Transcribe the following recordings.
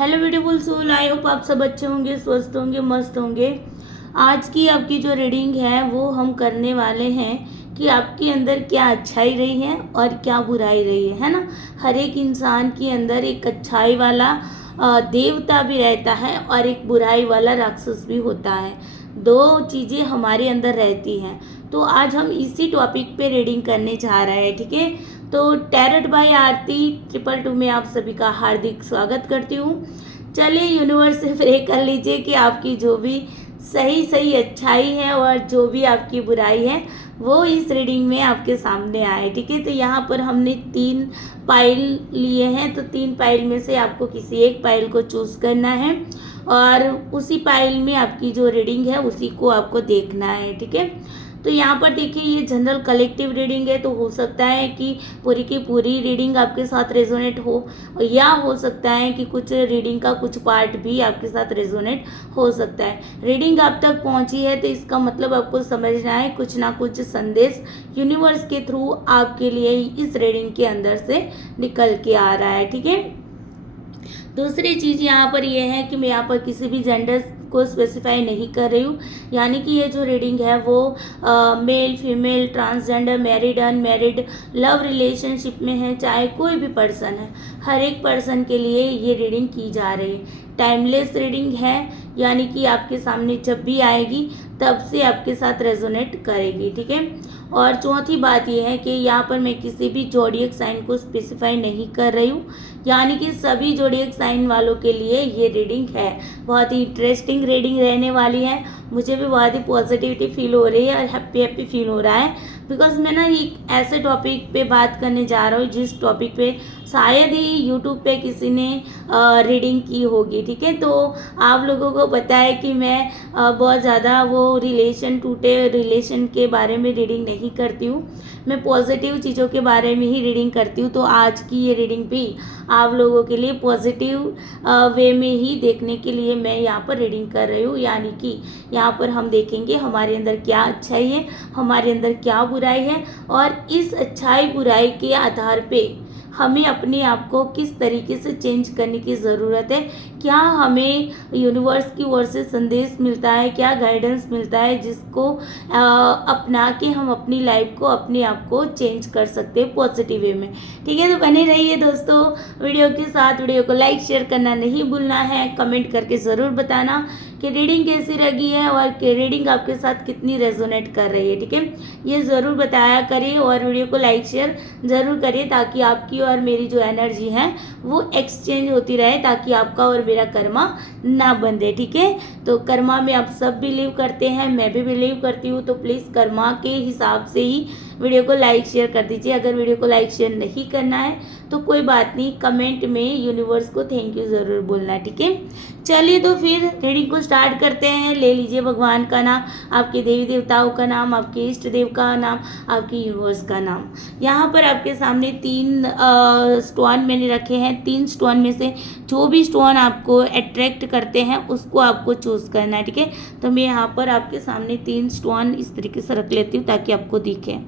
Hello beautiful soul, I hope आप सब अच्छे होंगे, स्वस्थ होंगे, मस्त होंगे। आज की आपकी जो रीडिंग है वो हम करने वाले हैं कि आपके अंदर क्या अच्छाई रही है और क्या बुराई रही है ना। हर एक इंसान के अंदर एक अच्छाई वाला देवता भी रहता है और एक बुराई वाला राक्षस भी होता है। दो चीज़ें हमारे अंदर रहती हैं। तो आज हम इसी टॉपिक पे रीडिंग करने जा रहे हैं, ठीक है। तो टैरट बाय आरती 222 में आप सभी का हार्दिक स्वागत करती हूँ। चलिए यूनिवर्स से प्रे कर लीजिए कि आपकी जो भी सही सही अच्छाई है और जो भी आपकी बुराई है वो इस रीडिंग में आपके सामने आए, ठीक है। तो यहाँ पर हमने 3 पाइल लिए हैं, तो 3 पाइल में से आपको किसी एक पाइल को चूज़ करना है और उसी पाइल में आपकी जो रीडिंग है उसी को आपको देखना है, ठीक है। तो यहाँ पर देखिए, ये जनरल कलेक्टिव रीडिंग है, तो हो सकता है कि पूरी की पूरी रीडिंग आपके साथ रेजोनेट हो, या हो सकता है कि कुछ रीडिंग का कुछ पार्ट भी आपके साथ रेजोनेट हो सकता है। रीडिंग आप तक पहुँची है तो इसका मतलब आपको समझना है कुछ ना कुछ संदेश यूनिवर्स के थ्रू आपके लिए इस रीडिंग के अंदर से निकल के आ रहा है, ठीक है। दूसरी चीज़ यहाँ पर यह है कि मैं यहाँ पर किसी भी जेंडर को स्पेसिफाई नहीं कर रही हूँ, यानी कि ये जो रीडिंग है वो male, female, transgender, married, unmarried, love relationship में है, चाहे कोई भी पर्सन है, हर एक पर्सन के लिए ये रीडिंग की जा रही है। टाइमलेस रीडिंग है, यानी कि आपके सामने जब भी आएगी तब से आपके साथ रेजोनेट करेगी, ठीक है। और चौथी बात यह है कि यहाँ पर मैं किसी भी जोडिएक साइन को स्पेसिफाई नहीं कर रही हूँ, यानी कि सभी जोडिएक साइन वालों के लिए ये रीडिंग है। बहुत ही इंटरेस्टिंग रीडिंग रहने वाली है। मुझे भी बहुत ही पॉजिटिविटी फील हो रही है और हैप्पी फील हो रहा है, बिकॉज मैं ना एक ऐसे टॉपिक पे बात करने जा रहा हूँ जिस टॉपिक पे शायद ही यूट्यूब पे किसी ने रीडिंग की होगी, ठीक है। तो आप लोगों को पता है कि मैं बहुत ज़्यादा वो रिलेशन, टूटे रिलेशन के बारे में रीडिंग नहीं करती हूँ, मैं पॉजिटिव चीज़ों के बारे में ही रीडिंग करती हूँ। तो आज की ये रीडिंग भी आप लोगों के लिए पॉजिटिव वे में ही देखने के लिए मैं यहाँ पर रीडिंग कर रही हूँ, यानी कि यहाँ पर हम देखेंगे हमारे अंदर क्या अच्छाई है, हमारे अंदर क्या बुराई है, और इस अच्छाई बुराई के आधार पे हमें अपने आप को किस तरीके से चेंज करने की ज़रूरत है, क्या हमें यूनिवर्स की ओर से संदेश मिलता है, क्या गाइडेंस मिलता है जिसको अपना के हम अपनी लाइफ को, अपने आप को चेंज कर सकते हैं पॉजिटिव वे में, ठीक है। तो बने रहिए दोस्तों वीडियो के साथ। वीडियो को लाइक शेयर करना नहीं भूलना है, कमेंट करके ज़रूर बताना कि रीडिंग कैसी लगी है और कि रीडिंग आपके साथ कितनी रेजोनेट कर रही है, ठीक है। ये ज़रूर बताया करिए और वीडियो को लाइक शेयर ज़रूर करिए ताकि आपकी और मेरी जो एनर्जी है वो एक्सचेंज होती रहे, ताकि आपका और मेरा कर्मा ना बंधे, ठीक है। तो कर्मा में आप सब बिलीव करते हैं, मैं भी बिलीव करती हूँ, तो प्लीज़ कर्मा के हिसाब से ही वीडियो को लाइक शेयर कर दीजिए। अगर वीडियो को लाइक शेयर नहीं करना है तो कोई बात नहीं, कमेंट में यूनिवर्स को थैंक यू ज़रूर बोलना है, ठीक है। चलिए तो फिर रीडिंग को स्टार्ट करते हैं। ले लीजिए भगवान का नाम, आपके देवी देवताओं का नाम, आपके इष्ट देव का नाम, आपके यूनिवर्स का नाम। यहाँ पर आपके सामने 3 स्टोन मैंने रखे हैं। 3 स्टोन में से जो भी स्टोन आपको अट्रैक्ट करते हैं उसको आपको चूज़ करना है, ठीक है। तो मैं यहाँ पर आपके सामने 3 स्टोन इस तरीके से रख लेती हूँ ताकि आपको दिखे।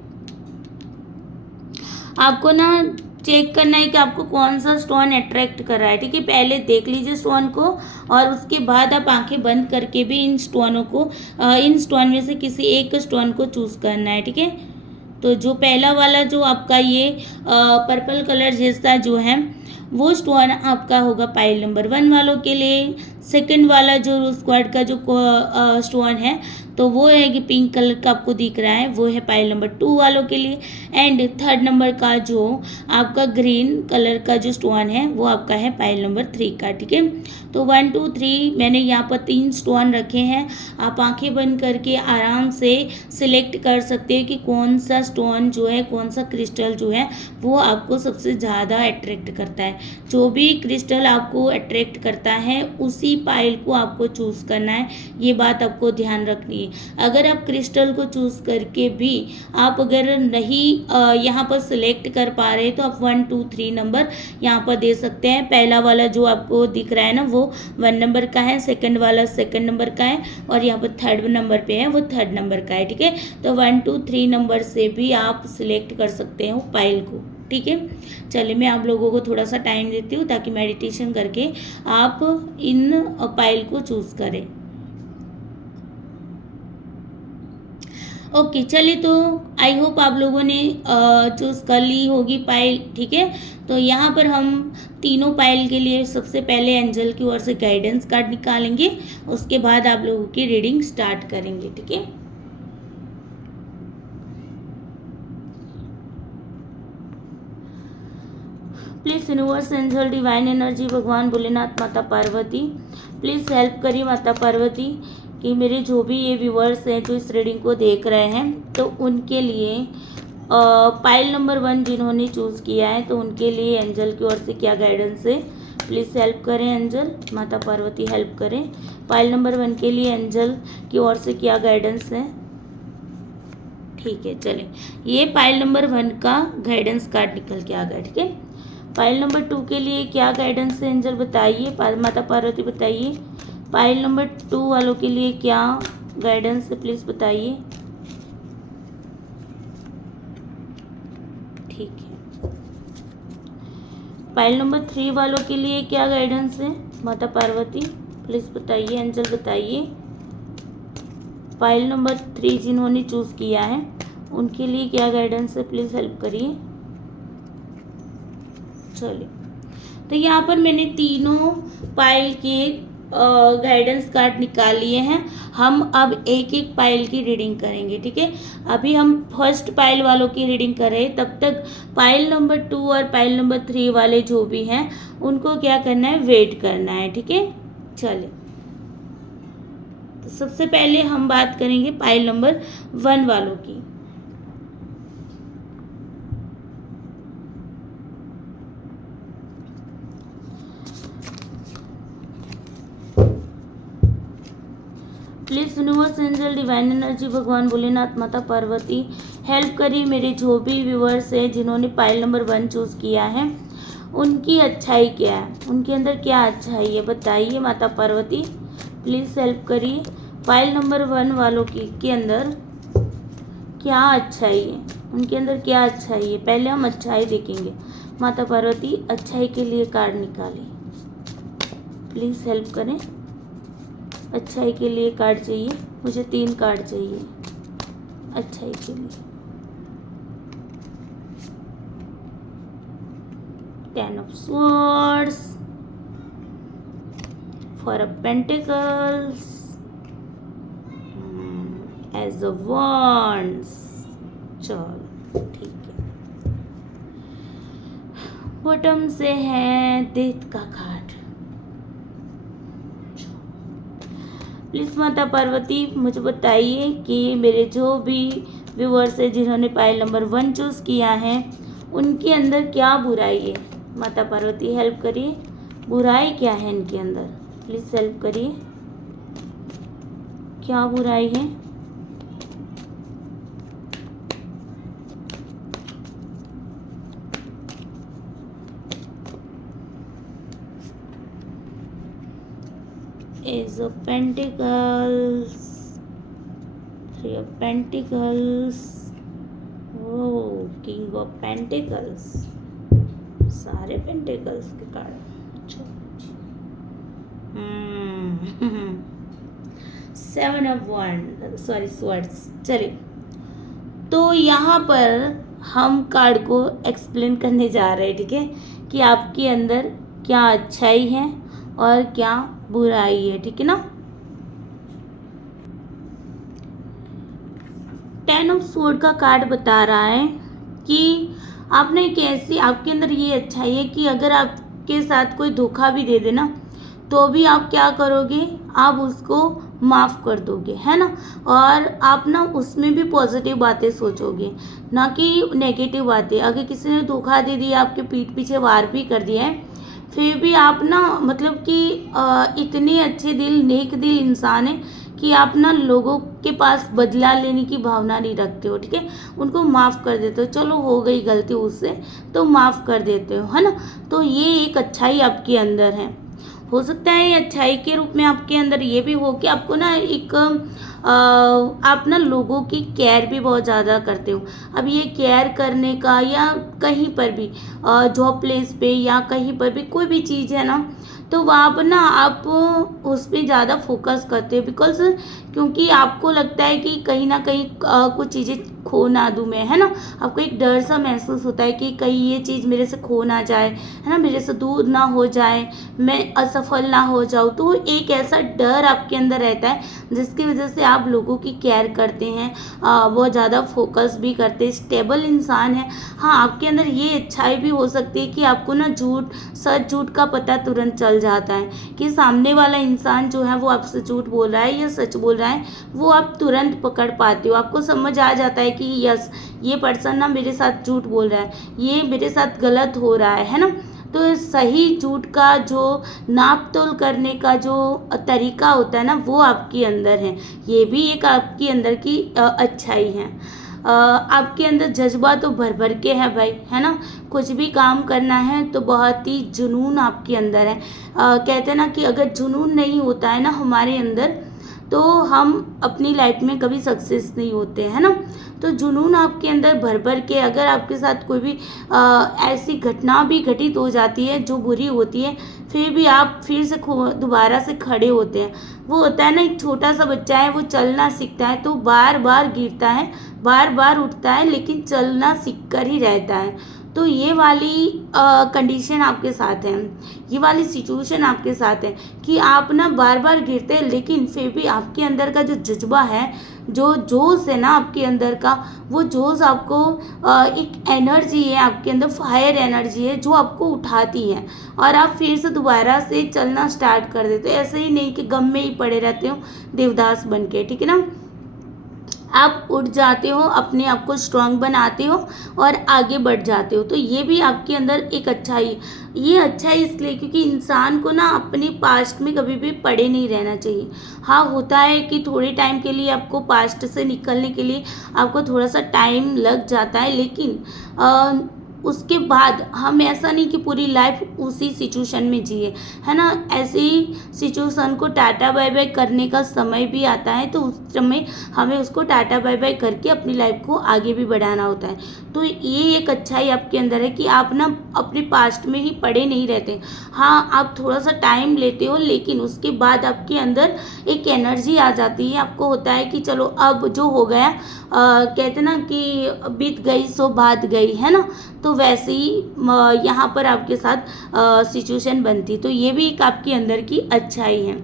आपको ना चेक करना है कि आपको कौन सा स्टोन अट्रैक्ट कर रहा है, ठीक है। पहले देख लीजिए स्टोन को और उसके बाद आप आंखें बंद करके भी इन स्टोनों को, इन स्टोन में से किसी एक स्टोन को चूज़ करना है, ठीक है। तो जो पहला वाला जो आपका ये पर्पल कलर जैसा जो है वो स्टोन आपका होगा पाइल नंबर 1 वालों के लिए। सेकंड वाला जो स्क्वाड का जो स्टोन है तो वो है कि पिंक कलर का आपको दिख रहा है, वो है पाइल नंबर 2 वालों के लिए। एंड थर्ड नंबर का जो आपका ग्रीन कलर का जो स्टोन है वो आपका है पाइल नंबर 3 का, ठीक है। तो 1 2 3 मैंने यहाँ पर 3 स्टोन रखे हैं। आप आंखें बंद करके आराम से सिलेक्ट कर सकते हैं कि कौन सा स्टोन जो है, कौन सा क्रिस्टल जो है वो आपको सबसे ज़्यादा अट्रैक्ट करता है। जो भी क्रिस्टल आपको अट्रैक्ट करता है उसी पाइल को आपको चूज़ करना है, ये बात आपको ध्यान रखनी है। अगर आप क्रिस्टल को चूज़ करके भी आप अगर नहीं यहाँ पर सिलेक्ट कर पा रहे तो आप 1 2 3 नंबर यहाँ पर दे सकते हैं। पहला वाला जो आपको दिख रहा है ना वो 1 नंबर का है, सेकंड वाला 2nd नंबर का है और यहाँ पर 3rd नंबर पे है वो 3rd नंबर का है, ठीक है। तो 1 2 3 नंबर से भी आप सिलेक्ट कर सकते हो पाइल को, ठीक है। चलिए मैं आप लोगों को थोड़ा सा टाइम देती हूँ ताकि मेडिटेशन करके आप इन पाइल को चूज़ करें। ओके चलिए, तो आई होप आप लोगों ने चूज़ कर ली होगी पाइल, ठीक है। तो यहाँ पर हम तीनों पाइल के लिए सबसे पहले एंजल की ओर से गाइडेंस कार्ड निकालेंगे, उसके बाद आप लोगों की रीडिंग स्टार्ट करेंगे, ठीक है। Please universe, angel, divine energy, भगवान भोलेनाथ, माता पार्वती, प्लीज़ हेल्प करिए माता पार्वती कि मेरे जो भी ये व्यूअर्स हैं जो इस रीडिंग को देख रहे हैं, तो उनके लिए पाइल नंबर 1 जिन्होंने चूज़ किया है, तो उनके लिए एंजल की ओर से क्या गाइडेंस है, प्लीज़ हेल्प करें एंजल, माता पार्वती हेल्प करें। पाइल नंबर 1 के लिए एंजल की ओर से क्या गाइडेंस है, ठीक है। चलें, ये पाइल नंबर 1 का गाइडेंस कार्ड निकल के आ गया, ठीक है। पाइल नंबर 2 के लिए क्या गाइडेंस है एंजल बताइए, माता पार्वती बताइए। पाइल नंबर 2 वालों के लिए क्या गाइडेंस है, प्लीज़ बताइए, ठीक है। पाइल नंबर 3 वालों के लिए क्या गाइडेंस है, माता पार्वती प्लीज़ बताइए, एंजल बताइए। पाइल नंबर 3 जिन्होंने चूज़ किया है उनके लिए क्या गाइडेंस है, प्लीज़ हेल्प करिए। चलिए, तो यहाँ पर मैंने तीनों पाइल के गाइडेंस कार्ड निकाल लिए हैं। हम अब एक एक पाइल की रीडिंग करेंगे, ठीक है। अभी हम फर्स्ट पाइल वालों की रीडिंग कर रहे हैं, तब तक पाइल नंबर 2 और पाइल नंबर 3 वाले जो भी हैं उनको क्या करना है, वेट करना है, ठीक है। चलिए, तो सबसे पहले हम बात करेंगे पाइल नंबर 1 वालों की। Please universe, angel, divine energy, भगवान भोलेनाथ, माता पार्वती हेल्प करिए मेरे जो भी व्यूअर्स हैं जिन्होंने पाइल नंबर 1 चूज़ किया है, उनकी अच्छाई क्या है, उनके अंदर क्या अच्छाई है बताइए माता पार्वती, प्लीज़ हेल्प करिए। पाइल नंबर 1 वालों के अंदर क्या अच्छाई है, उनके अंदर क्या अच्छाई है, पहले हम अच्छाई देखेंगे। माता पार्वती अच्छाई के लिए कार्ड निकालें, प्लीज़ हेल्प करें। अच्छाई के लिए कार्ड चाहिए, मुझे 3 कार्ड चाहिए अच्छाई के लिए। 10 of Swords, 4 of Pentacles, As of Wands। चलो ठीक है, बॉटम से है डेथ का कार्ड। प्लीज़ माता पार्वती मुझे बताइए कि मेरे जो भी व्यूअर्स हैं जिन्होंने पाइल नंबर 1 चूज़ किया है उनके अंदर क्या बुराई है, माता पार्वती हेल्प करिए। बुराई क्या है इनके अंदर, प्लीज़ हेल्प करिए, क्या बुराई है। Ace of Pentacles, 3 of Pentacles, oh King of Pentacles, सारे पेंटिकल्स के कार्ड। 7 of Swords। चलिए, तो यहाँ पर हम कार्ड को एक्सप्लेन करने जा रहे हैं, ठीक है, कि आपके अंदर क्या अच्छाई है और क्या बुराई है, ठीक है ना। 10 ऑफ स्वॉर्ड का कार्ड बता रहा है कि आपने कैसे, आपके अंदर ये अच्छाई है कि अगर आपके साथ कोई धोखा भी दे देना तो भी आप क्या करोगे, आप उसको माफ़ कर दोगे, है ना। और आप ना उसमें भी पॉजिटिव बातें सोचोगे, ना कि नेगेटिव बातें। अगर किसी ने धोखा दे दिया, आपके पीठ पीछे वार भी कर दिया है, फिर भी आप ना मतलब कि इतने अच्छे दिल, नेक दिल इंसान है कि आप ना लोगों के पास बदला लेने की भावना नहीं रखते हो, ठीक है। उनको माफ़ कर देते हो, चलो हो गई गलती उससे तो माफ़ कर देते हो, है ना। तो ये एक अच्छाई आपके अंदर है। हो सकता है ये अच्छाई के रूप में आपके अंदर ये भी हो कि आपको ना एक आप ना लोगों की केयर भी बहुत ज़्यादा करते हो। अब ये केयर करने का या कहीं पर भी जॉब प्लेस पे या कहीं पर भी कोई भी चीज़ है ना, तो वहाँ पर ना आप उस पे ज़्यादा फोकस करते हो, बिकॉज़ क्योंकि आपको लगता है कि कहीं न कहीं कुछ चीज़ें खो ना दूँ मैं, है ना? आपको एक डर सा महसूस होता है कि कहीं ये चीज़ मेरे से खो ना जाए, है ना? मेरे से दूर ना हो जाए, मैं असफल ना हो जाऊँ। तो एक ऐसा डर आपके अंदर रहता है जिसकी वज़ह से आप लोगों की केयर करते हैं, बहुत ज़्यादा फोकस भी करते हैं, स्टेबल इंसान हैं। हाँ, आपके अंदर ये अच्छाई भी हो सकती है कि आपको ना सच झूठ का पता तुरंत चल जाता है कि सामने वाला इंसान जो है वो आपसे झूठ बोल रहा है या सच बोल रहा है, वो आप तुरंत पकड़ पाते हो। आपको समझ आ जाता है कि यस, ये पर्सन ना मेरे साथ झूठ बोल रहा है, ये मेरे साथ गलत हो रहा है ना? तो सही झूठ का जो नाप-तोल करने का जो तरीका होता है ना, वो आपके अंदर है। ये भी एक आपके अंदर की अच्छाई है। आपके अंदर जज़्बा तो भर-भर के है भाई, है ना? कुछ भी काम करना है तो बहुत ही जुनून आपके अंदर है। कहते हैं ना कि अगर जुनून नहीं होता है ना हमारे अंदर, तो हम अपनी लाइफ में कभी सक्सेस नहीं होते, है ना? तो जुनून आपके अंदर भर-भर के, अगर आपके साथ कोई भी ऐसी घटना भी घटित हो जाती है जो बुरी होती है, फिर भी आप फिर से दोबारा से खड़े होते हैं। वो होता है ना, एक छोटा-सा बच्चा है, वो चलना सीखता है तो बार-बार गिरता है, बार-बार उठता है, लेकिन चलना सीख कर ही रहता है। तो ये वाली कंडीशन आपके साथ है, ये वाली सिचुएशन आपके साथ है कि आप ना बार-बार गिरते हैं, लेकिन फिर भी आपके अंदर का जो जज़्बा है, जो जोश है ना आपके अंदर का, वो जोश आपको एक एनर्जी है आपके अंदर, फायर एनर्जी है जो आपको उठाती है और आप फिर से दोबारा से चलना स्टार्ट कर देते हो। ऐसे ही नहीं कि गम में ही पड़े रहते हो देवदास बन के, ठीक है ना? आप उठ जाते हो, अपने आप को स्ट्रॉन्ग बनाते हो और आगे बढ़ जाते हो। तो ये भी आपके अंदर एक अच्छाई, ये अच्छाई इसलिए क्योंकि इंसान को ना अपने पास्ट में कभी भी पड़े नहीं रहना चाहिए। हाँ, होता है कि थोड़े टाइम के लिए आपको पास्ट से निकलने के लिए आपको थोड़ा-सा टाइम लग जाता है, लेकिन उसके बाद हम ऐसा नहीं कि पूरी लाइफ उसी सिचुएशन में जिए, है ना? ऐसे ही सिचुएशन को टाटा बाय-बाय करने का समय भी आता है, तो उस समय हमें उसको टाटा बाय-बाय करके अपनी लाइफ को आगे भी बढ़ाना होता है। तो ये एक अच्छाई आपके अंदर है कि आप ना अपने पास्ट में ही पड़े नहीं रहते। हाँ, आप थोड़ा-सा टाइम लेते हो, लेकिन उसके बाद आपके अंदर एक एनर्जी आ जाती है। आपको होता है कि चलो अब जो हो गया, कहते हैं ना कि बीत गई सो बात गई, है ना? तो वैसे ही यहाँ पर आपके साथ सिचुएशन बनती, तो ये भी एक आपके अंदर की अच्छाई है।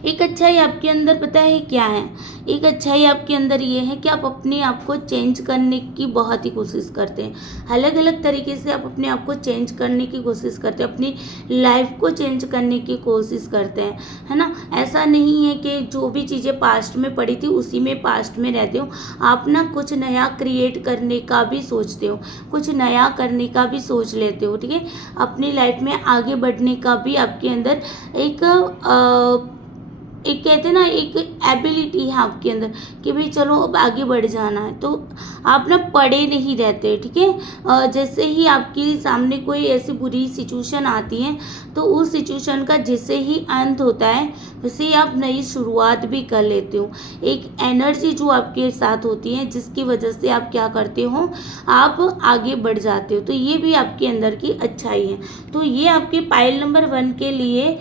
एक अच्छाई आपके अंदर पता है क्या है? एक अच्छाई आपके अंदर ये है कि आप अपने आप को चेंज करने की बहुत ही कोशिश करते हैं। अलग-अलग तरीके से आप अपने आप को चेंज करने की कोशिश करते हैं, अपनी लाइफ को चेंज करने की कोशिश करते हैं, है ना? ऐसा नहीं है कि जो भी चीज़ें पास्ट में पड़ी थी उसी में पास्ट में रहते हो। आप ना कुछ नया क्रिएट करने का भी सोचते हो, कुछ नया करने का भी सोच लेते हो, ठीक है? अपनी लाइफ में आगे बढ़ने का भी आपके अंदर एक कहते हैं ना, एक एबिलिटी है आपके अंदर कि भाई चलो अब आगे बढ़ जाना है, तो आप ना पड़े नहीं रहते, ठीक है? जैसे ही आपके सामने कोई ऐसी बुरी सिचुएशन आती है, तो उस सिचुएशन का जैसे ही अंत होता है, वैसे ही आप नई शुरुआत भी कर लेते हो। एक एनर्जी जो आपके साथ होती है, जिसकी वजह से आप क्या करते हो, आप आगे बढ़ जाते हो। तो ये भी आपके अंदर की अच्छाई है। तो ये आपके पाइल नंबर 1 के लिए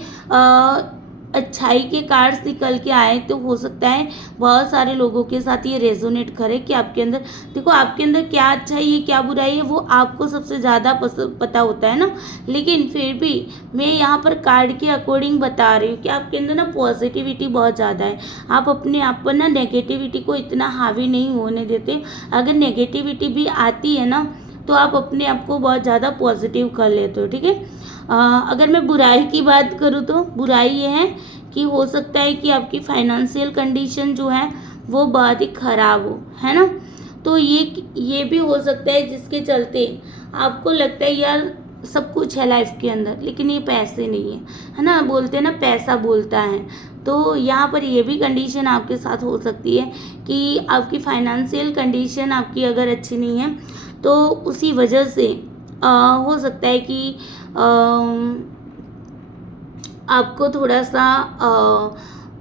अच्छाई के कार्ड्स निकल के आए, तो हो सकता है बहुत सारे लोगों के साथ ये रेजोनेट करे कि आपके अंदर, देखो आपके अंदर क्या अच्छाई है क्या बुराई है वो आपको सबसे ज़्यादा पता होता है ना, लेकिन फिर भी मैं यहाँ पर कार्ड के अकॉर्डिंग बता रही हूँ कि आपके अंदर ना पॉजिटिविटी बहुत ज़्यादा है। आप अपने आप पर ना नेगेटिविटी को इतना हावी नहीं होने देते। अगर नेगेटिविटी भी आती है ना, तो आप अपने आप को बहुत ज़्यादा पॉजिटिव कर लेते हो, ठीक है? अगर मैं बुराई की बात करूँ तो बुराई ये है कि हो सकता है कि आपकी फाइनेंशियल कंडीशन जो है वो बहुत ही ख़राब हो, है ना? तो ये भी हो सकता है जिसके चलते आपको लगता है यार सब कुछ है लाइफ के अंदर, लेकिन ये पैसे नहीं है ना? बोलते हैं ना पैसा बोलता है। तो यहाँ पर ये भी कंडीशन आपके साथ हो सकती है कि आपकी फाइनेंशियल कंडीशन आपकी अगर अच्छी नहीं है, तो उसी वजह से हो सकता है कि आपको थोड़ा सा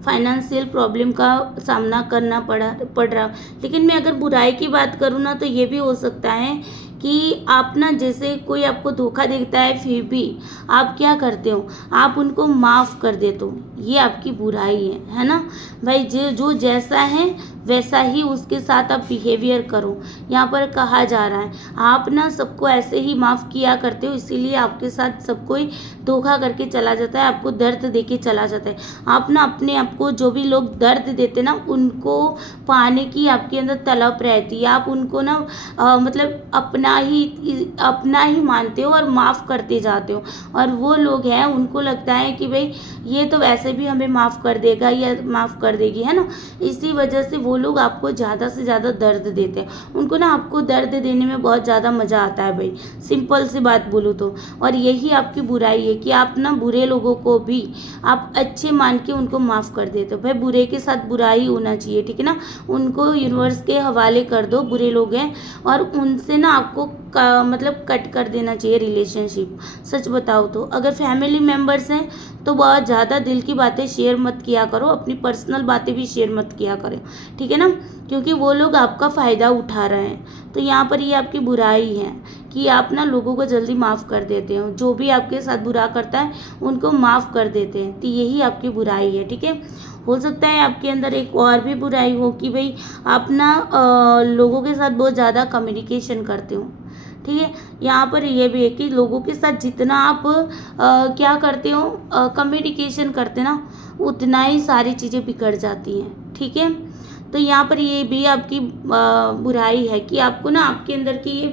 फाइनेंशियल प्रॉब्लम का सामना करना पड़ रहा। लेकिन मैं अगर बुराई की बात करूँ ना, तो ये भी हो सकता है कि आप ना, जैसे कोई आपको धोखा देता है फिर भी आप क्या करते हो, आप उनको माफ़ कर देते हो। ये आपकी बुराई है ना भाई। जो जैसा है वैसा ही उसके साथ आप बिहेवियर करो। यहाँ पर कहा जा रहा है आप ना सबको ऐसे ही माफ़ किया करते हो, इसीलिए आपके साथ सब कोई धोखा करके चला जाता है, आपको दर्द दे के चला जाता है। आप ना अपने आप को, जो भी लोग दर्द देते ना, उनको पाने की आपके अंदर तलब रहती है। आप उनको ना मतलब अपना ही मानते हो और माफ़ करते जाते हो। और वो लोग हैं, उनको लगता है कि भाई ये तो वैसे भी हमें माफ़ कर देगा या माफ़ कर देगी, है ना। इसी वजह से वो लोग आपको ज़्यादा से ज़्यादा दर्द देते हैं। उनको ना आपको दर्द देने में बहुत ज़्यादा मज़ा आता है भाई, सिंपल सी बात बोलूँ तो। और यही आपकी बुराई है कि आप ना बुरे लोगों को भी आप अच्छे मान के उनको माफ़ कर देते हो। भाई बुरे के साथ बुरा ही होना चाहिए, ठीक है ना। उनको यूनिवर्स के हवाले कर दो, बुरे लोग हैं, और उनसे ना आपको मतलब कट कर देना चाहिए रिलेशनशिप। सच बताओ तो अगर फैमिली मेम्बर्स हैं तो बहुत ज़्यादा दिल की बातें शेयर मत किया करो, अपनी पर्सनल बातें भी शेयर मत किया करें, ठीक है ना, क्योंकि वो लोग आपका फ़ायदा उठा रहे हैं। तो यहाँ पर ये आपकी बुराई है कि आप ना लोगों को जल्दी माफ़ कर देते हो। जो भी आपके साथ बुरा करता है उनको माफ़ कर देते हैं, तो यही आपकी बुराई है, ठीक है। हो सकता है आपके अंदर एक और भी बुराई हो कि भाई आप ना लोगों के साथ बहुत ज़्यादा कम्युनिकेशन करते हो, ठीक है। यहाँ पर ये भी है कि लोगों के साथ जितना आप क्या करते हो, कम्युनिकेशन करते ना, उतना ही सारी चीज़ें बिगड़ जाती हैं, ठीक है। तो यहाँ पर ये भी आपकी बुराई है कि आपको ना आपके अंदर की ये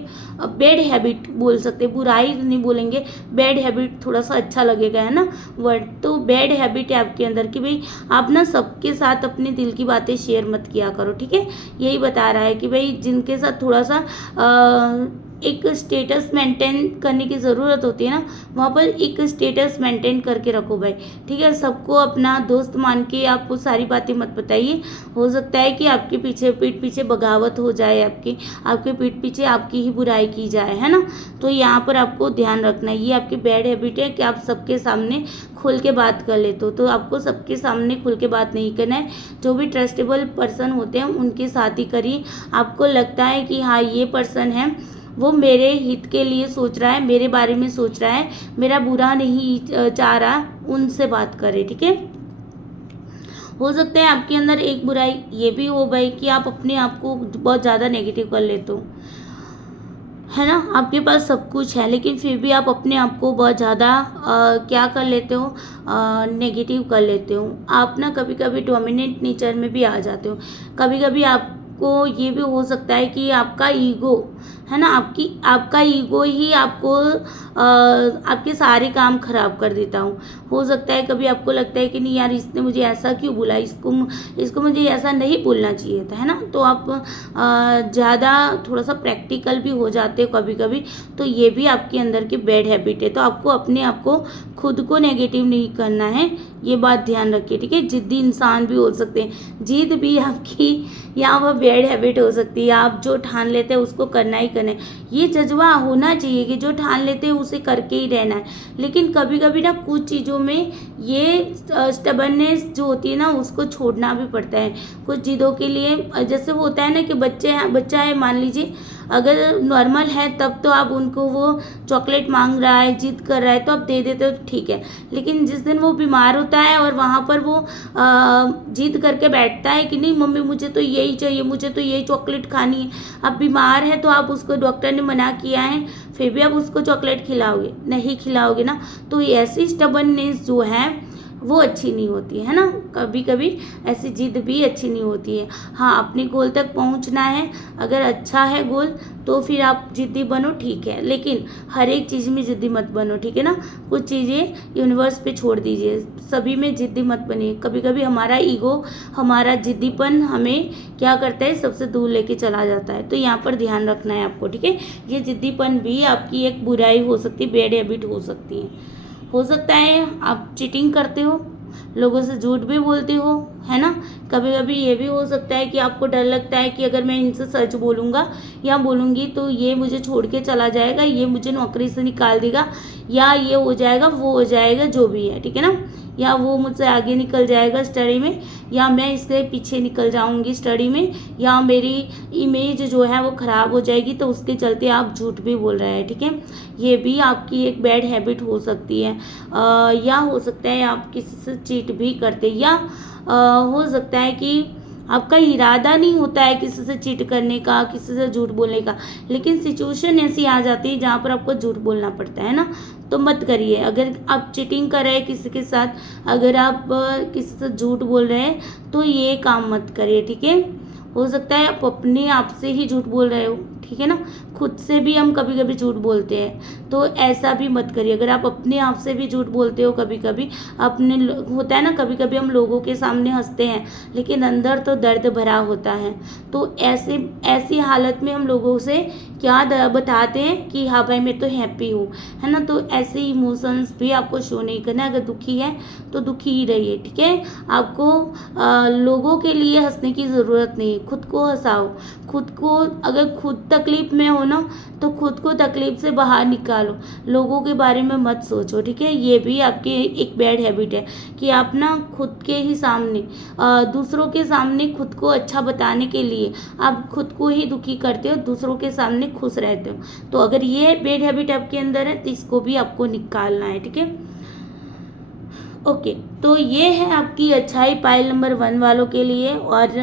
बैड हैबिट बोल सकते हैं, बुराई नहीं बोलेंगे, बैड हैबिट थोड़ा सा अच्छा लगेगा, है ना वर्ड। तो बैड हैबिट है आपके अंदर कि भाई आप ना सबके साथ अपने दिल की बातें शेयर मत किया करो, ठीक है। यही बता रहा है कि भाई जिनके साथ थोड़ा सा एक स्टेटस मेंटेन करने की ज़रूरत होती है ना, वहाँ पर एक स्टेटस मेंटेन करके रखो भाई, ठीक है। सबको अपना दोस्त मान के आप वो सारी बातें मत बताइए। हो सकता है कि आपके पीठ पीछे बगावत हो जाए, आपके पीठ पीछे आपकी ही बुराई की जाए, है ना। तो यहाँ पर आपको ध्यान रखना है, ये आपकी बैड हैबिट है कि आप सबके सामने खुल के बात कर लेते हो। तो आपको सबके सामने खुल के बात नहीं करना है। जो भी ट्रस्टेबल पर्सन होते हैं उनके साथ ही करिए। आपको लगता है कि हाँ ये पर्सन है, वो मेरे हित के लिए सोच रहा है, मेरे बारे में सोच रहा है, मेरा बुरा नहीं चाह रहा, उनसे बात करें, ठीक है। हो सकता है आपके अंदर एक बुराई ये भी हो भाई कि आप अपने आप को बहुत ज़्यादा नेगेटिव कर लेते हो, है ना। आपके पास सब कुछ है लेकिन फिर भी आप अपने आप को बहुत ज़्यादा क्या कर लेते हो, नेगेटिव कर लेते हो। आप ना कभी कभी डोमिनेंट नेचर में भी आ जाते हो। कभी कभी आपको ये भी हो सकता है कि आपका ईगो, है ना, आपका ईगो ही आपको आपके सारे काम खराब कर देता हूँ। हो सकता है कभी आपको लगता है कि नहीं यार इसने मुझे ऐसा क्यों बोला, इसको मुझे ऐसा नहीं बोलना चाहिए था, है ना। तो आप ज़्यादा थोड़ा सा प्रैक्टिकल भी हो जाते हो कभी कभी। तो ये भी आपके अंदर की बैड हैबिट है। तो आपको अपने आप को खुद को नेगेटिव नहीं करना है, ये बात ध्यान रखिए, ठीक है। जिद्दी इंसान भी हो सकते हैं, जिद भी आपकी यहाँ पर बैड हैबिट हो सकती है। आप जो ठान लेते हैं उसको करना ही करना है, ये जज्बा होना चाहिए कि जो ठान लेते हैं उसे करके ही रहना है। लेकिन कभी कभी ना कुछ चीज़ों में ये स्टबर्नेस जो होती है ना, उसको छोड़ना भी पड़ता है कुछ जिदों के लिए। जैसे वो होता है ना कि बच्चा है, मान लीजिए अगर नॉर्मल है तब तो आप उनको, वो चॉकलेट मांग रहा है, जिद कर रहा है तो आप दे देते हो तो ठीक है। लेकिन जिस दिन वो बीमार होता है और वहाँ पर वो जिद करके बैठता है कि नहीं मम्मी मुझे तो यही चाहिए, मुझे तो यही चॉकलेट खानी है। अब बीमार है तो आप उसको, डॉक्टर ने मना किया है, फिर भी आप उसको चॉकलेट खिलाओगे? नहीं खिलाओगे ना। तो ऐसी स्टबर्ननेस जो है वो अच्छी नहीं होती है ना। कभी कभी ऐसी जिद भी अच्छी नहीं होती है। हाँ, अपने गोल तक पहुंचना है, अगर अच्छा है गोल तो फिर आप जिद्दी बनो, ठीक है। लेकिन हर एक चीज़ में जिद्दी मत बनो, ठीक है ना। कुछ चीज़ें यूनिवर्स पे छोड़ दीजिए, सभी में जिद्दी मत बनिए। कभी कभी हमारा ईगो, हमारा जिद्दीपन हमें क्या करता है, सबसे दूर लेके चला जाता है। तो यहाँ पर ध्यान रखना है आपको, ठीक है। ये जिद्दीपन भी आपकी एक बुराई हो सकती है, बैड हैबिट हो सकती है। हो सकता है आप चीटिंग करते हो, लोगों से झूठ भी बोलते हो, है ना। कभी कभी ये भी हो सकता है कि आपको डर लगता है कि अगर मैं इनसे सच बोलूँगा या बोलूँगी तो ये मुझे छोड़ के चला जाएगा, ये मुझे नौकरी से निकाल देगा, या ये हो जाएगा वो हो जाएगा जो भी है, ठीक है ना, या वो मुझसे आगे निकल जाएगा स्टडी में, या मैं इससे पीछे निकल जाऊंगी स्टडी में, या मेरी इमेज जो है वो ख़राब हो जाएगी, तो उसके चलते आप झूठ भी बोल रहे हैं, ठीक है। ये भी आपकी एक बैड हैबिट हो सकती है। या हो सकता है आप किसी से चीट भी करते, या हो सकता है कि आपका इरादा नहीं होता है किसी से चीट करने का, किसी से झूठ बोलने का, लेकिन सिचुएशन ऐसी आ जाती है जहाँ पर आपको झूठ बोलना पड़ता है ना, तो मत करिए। अगर आप चीटिंग कर रहे हैं किसी के साथ, अगर आप किसी से झूठ बोल रहे हैं तो ये काम मत करिए, ठीक है। हो सकता है आप अपने आप से ही झूठ बोल रहे हो, ठीक है ना, खुद से भी हम कभी कभी झूठ बोलते हैं, तो ऐसा भी मत करिए। अगर आप अपने आप से भी झूठ बोलते हो कभी कभी, अपने होता है ना, कभी कभी हम लोगों के सामने हंसते हैं लेकिन अंदर तो दर्द भरा होता है, तो ऐसी हालत में हम लोगों से क्या बताते हैं कि हाँ भाई मैं तो हैप्पी हूँ, है ना। तो ऐसे इमोशंस भी आपको शो नहीं करना है। अगर दुखी है तो दुखी ही रहिए, ठीक है। आपको लोगों के लिए हंसने की ज़रूरत नहीं, खुद को हंसाओ। खुद को, अगर खुद तकलीफ में हो ना तो खुद को तकलीफ से बाहर निकालो, लोगों के बारे में मत सोचो, ठीक है। ये भी आपकी एक बैड हैबिट है कि आप ना खुद के ही सामने, दूसरों के सामने खुद को अच्छा बताने के लिए आप खुद को ही दुखी करते हो, दूसरों के सामने खुश रहते हो। तो अगर ये बैड हैबिट आपके अंदर है तो इसको भी आपको निकालना है, ठीक है। ओके, तो ये है आपकी अच्छाई पाइल नंबर 1 वालों के लिए, और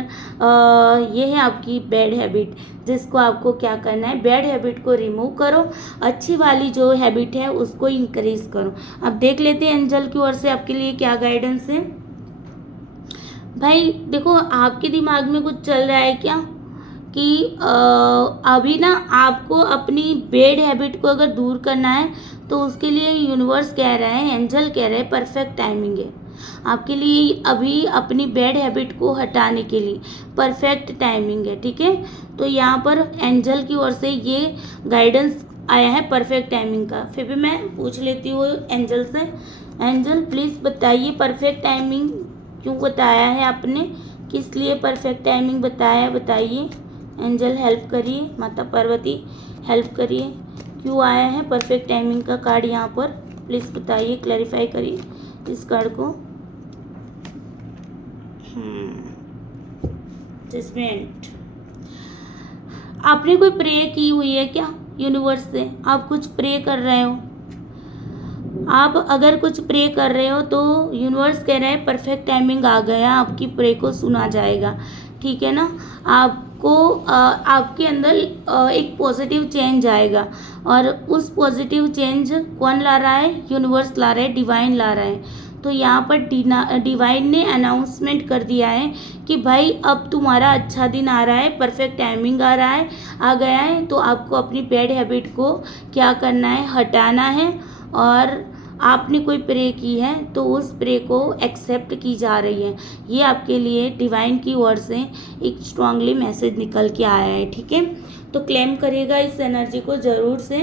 ये है आपकी बैड हैबिट, जिसको आपको क्या करना है, बैड हैबिट को रिमूव करो, अच्छी वाली जो हैबिट है उसको इंक्रीज करो। अब देख लेते हैं एंजल की ओर से आपके लिए क्या गाइडेंस है। भाई देखो, आपके दिमाग में कुछ चल रहा है क्या कि अभी ना आपको अपनी बैड हैबिट को अगर दूर करना है तो उसके लिए यूनिवर्स कह रहा है, एंजल कह रहे हैं, परफेक्ट टाइमिंग है आपके लिए। अभी अपनी बैड हैबिट को हटाने के लिए परफेक्ट टाइमिंग है, ठीक है। तो यहाँ पर एंजल की ओर से ये गाइडेंस आया है परफेक्ट टाइमिंग का। फिर भी मैं पूछ लेती हूँ एंजल से। एंजल प्लीज़ बताइए, परफेक्ट टाइमिंग क्यों बताया है आपने, किस लिए परफेक्ट टाइमिंग बताया है, बताइए। एंजल हेल्प करिए, माता पार्वती हेल्प करिए, क्यों आया है परफेक्ट टाइमिंग का कार्ड यहाँ पर, प्लीज़ बताइए, क्लैरिफाई करिए इस कार्ड को। जजमेंट, आपने कोई प्रे की हुई है क्या यूनिवर्स से, आप कुछ प्रे कर रहे हो। आप अगर कुछ प्रे कर रहे हो तो यूनिवर्स कह रहा है परफेक्ट टाइमिंग आ गया, आपकी प्रे को सुना जाएगा, ठीक है ना। आपको आपके अंदर एक पॉजिटिव चेंज आएगा, और उस पॉजिटिव चेंज कौन ला रहा है, यूनिवर्स ला रहा है, डिवाइन ला रहा है। तो यहाँ पर डिवाइन ने अनाउंसमेंट कर दिया है कि भाई अब तुम्हारा अच्छा दिन आ रहा है, परफेक्ट टाइमिंग आ रहा है, आ गया है। तो आपको अपनी बैड हैबिट को क्या करना है, हटाना है, और आपने कोई प्रे की है तो उस प्रे को एक्सेप्ट की जा रही है। ये आपके लिए डिवाइन की ओर से एक स्ट्रांगली मैसेज निकल के आया है, ठीक है। तो क्लेम करिएगा इस एनर्जी को ज़रूर से।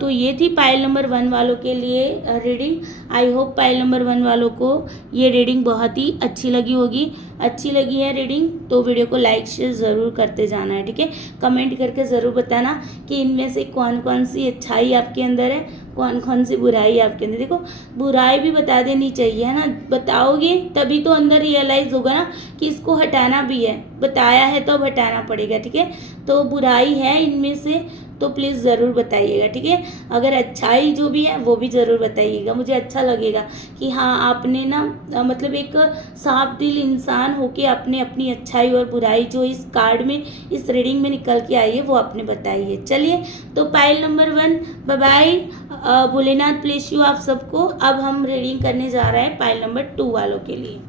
तो ये थी पाइल नंबर 1 वालों के लिए reading. I hope pile number 1 वालों को ये रीडिंग बहुत ही अच्छी लगी होगी। अच्छी लगी है रीडिंग तो वीडियो को लाइक शेयर ज़रूर करते जाना है, ठीक है। कमेंट करके ज़रूर बताना कि इनमें से कौन कौन सी अच्छाई आपके अंदर है, कौन कौन सी बुराई आपके अंदर। देखो, बुराई भी बता देनी चाहिए, है ना, बताओगे तभी तो अंदर रियलाइज़ होगा ना कि इसको हटाना भी है, बताया है तो अब हटाना पड़ेगा, ठीक है। तो बुराई है इनमें से तो प्लीज़ ज़रूर बताइएगा, ठीक है। अगर अच्छाई जो भी है वो भी ज़रूर बताइएगा, मुझे अच्छा लगेगा कि हाँ आपने ना मतलब एक साफ दिल इंसान होके आपने अपनी अच्छाई और बुराई जो इस कार्ड में, इस रीडिंग में निकल के आई है वो आपने बताई है। चलिए, तो pile number 1 bye bye, Bholenath bless you आप सबको। अब हम रीडिंग करने जा रहे हैं पाइल नंबर 2 वालों के लिए।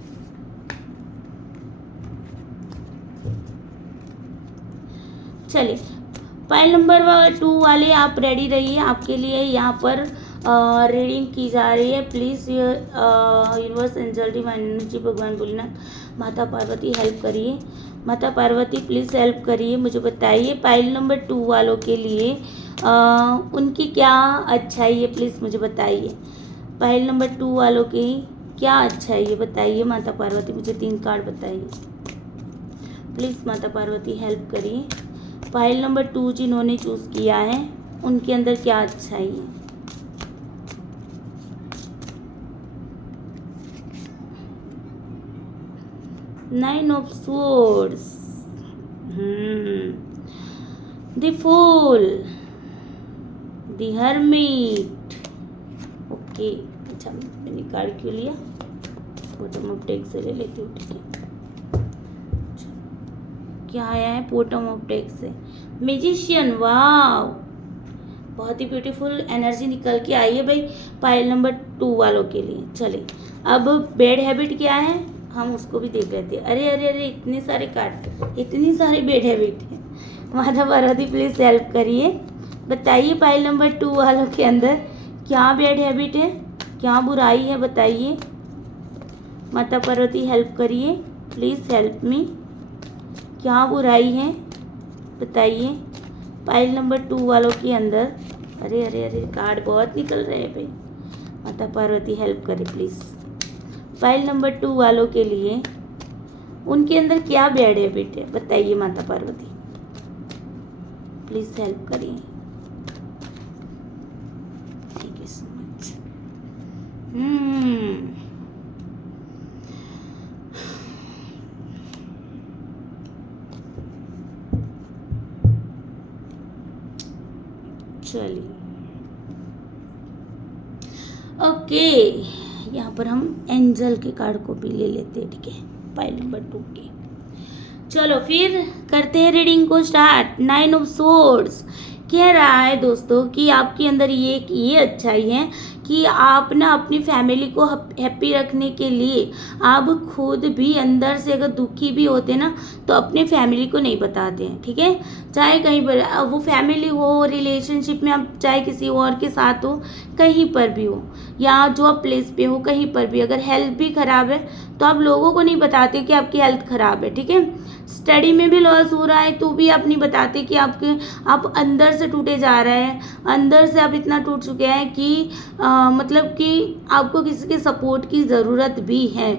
चलिए, पाइल नंबर 2 वाले आप रेडी रहिए, आपके लिए यहाँ पर रीडिंग की जा रही है। Please universe angel divine energy, भगवान भोलेनाथ, माता पार्वती हेल्प करिए, माता पार्वती प्लीज़ हेल्प करिए, मुझे बताइए पाइल नंबर 2 वालों के लिए उनकी क्या अच्छाई है, प्लीज़ मुझे बताइए। पाइल नंबर 2 वालों की क्या अच्छा है ये बताइए माता पार्वती, मुझे 3 कार्ड बताइए प्लीज़। माता पार्वती हेल्प करिए। फाइल नंबर 2 जिन्होंने चूज़ किया है उनके अंदर क्या अच्छाई है। Nine of swords, the fool, the hermit. Okay, अच्छा मैंने कार्ड क्यों लिया, बॉटम ऑफ डेक से ले लेती हूँ, ठीक है। क्या आया है बॉटम ऑफ डेक से, मैजिशियन। वाह, बहुत ही ब्यूटीफुल एनर्जी निकल के आई है भाई पाइल नंबर 2 वालों के लिए। चलिए अब बैड हैबिट क्या है हम उसको भी देख लेते हैं। अरे अरे अरे, इतने सारे कार्ड, इतनी सारी बैड हैबिट है। माता पार्वती प्लीज हेल्प करिए, बताइए पाइल नंबर 2 वालों के अंदर क्या बैड हैबिट है, क्या बुराई है, बताइए। माता पार्वती हेल्प करिए, प्लीज हेल्प मी। क्या बुराई है बताइए पाइल नंबर 2 वालों के अंदर। अरे अरे अरे, कार्ड बहुत निकल रहे हैं भाई। माता पार्वती हेल्प करे प्लीज़। फाइल नंबर 2 वालों के लिए उनके अंदर क्या बैड हैबिट है बताइए माता पार्वती, प्लीज़ हेल्प करिए। Thank you so much. चलिए ओके, यहाँ पर हम एंजल के कार्ड को भी ले लेते हैं, ठीक है, फाइल नंबर 2 के। चलो फिर करते हैं रीडिंग को स्टार्ट। 9 ऑफ सोर्ड्स कह रहा है दोस्तों कि आपके अंदर ये अच्छाई है कि आप ना अपनी फैमिली को हैप्पी रखने के लिए आप खुद भी अंदर से अगर दुखी भी होते ना तो अपने फैमिली को नहीं बताते हैं, ठीक है। चाहे कहीं पर वो फैमिली हो, रिलेशनशिप में आप चाहे किसी और के साथ हो, कहीं पर भी हो, या जॉब प्लेस पे हो, कहीं पर भी अगर हेल्थ भी ख़राब है तो आप लोगों को नहीं बताते कि आपकी हेल्थ ख़राब है, ठीक है। स्टडी में भी लॉस हो रहा है तो भी आप नहीं बताते कि आप अंदर से टूटे जा रहे हैं, अंदर से आप इतना टूट चुके हैं कि मतलब कि आपको किसी के सपोर्ट की ज़रूरत भी है।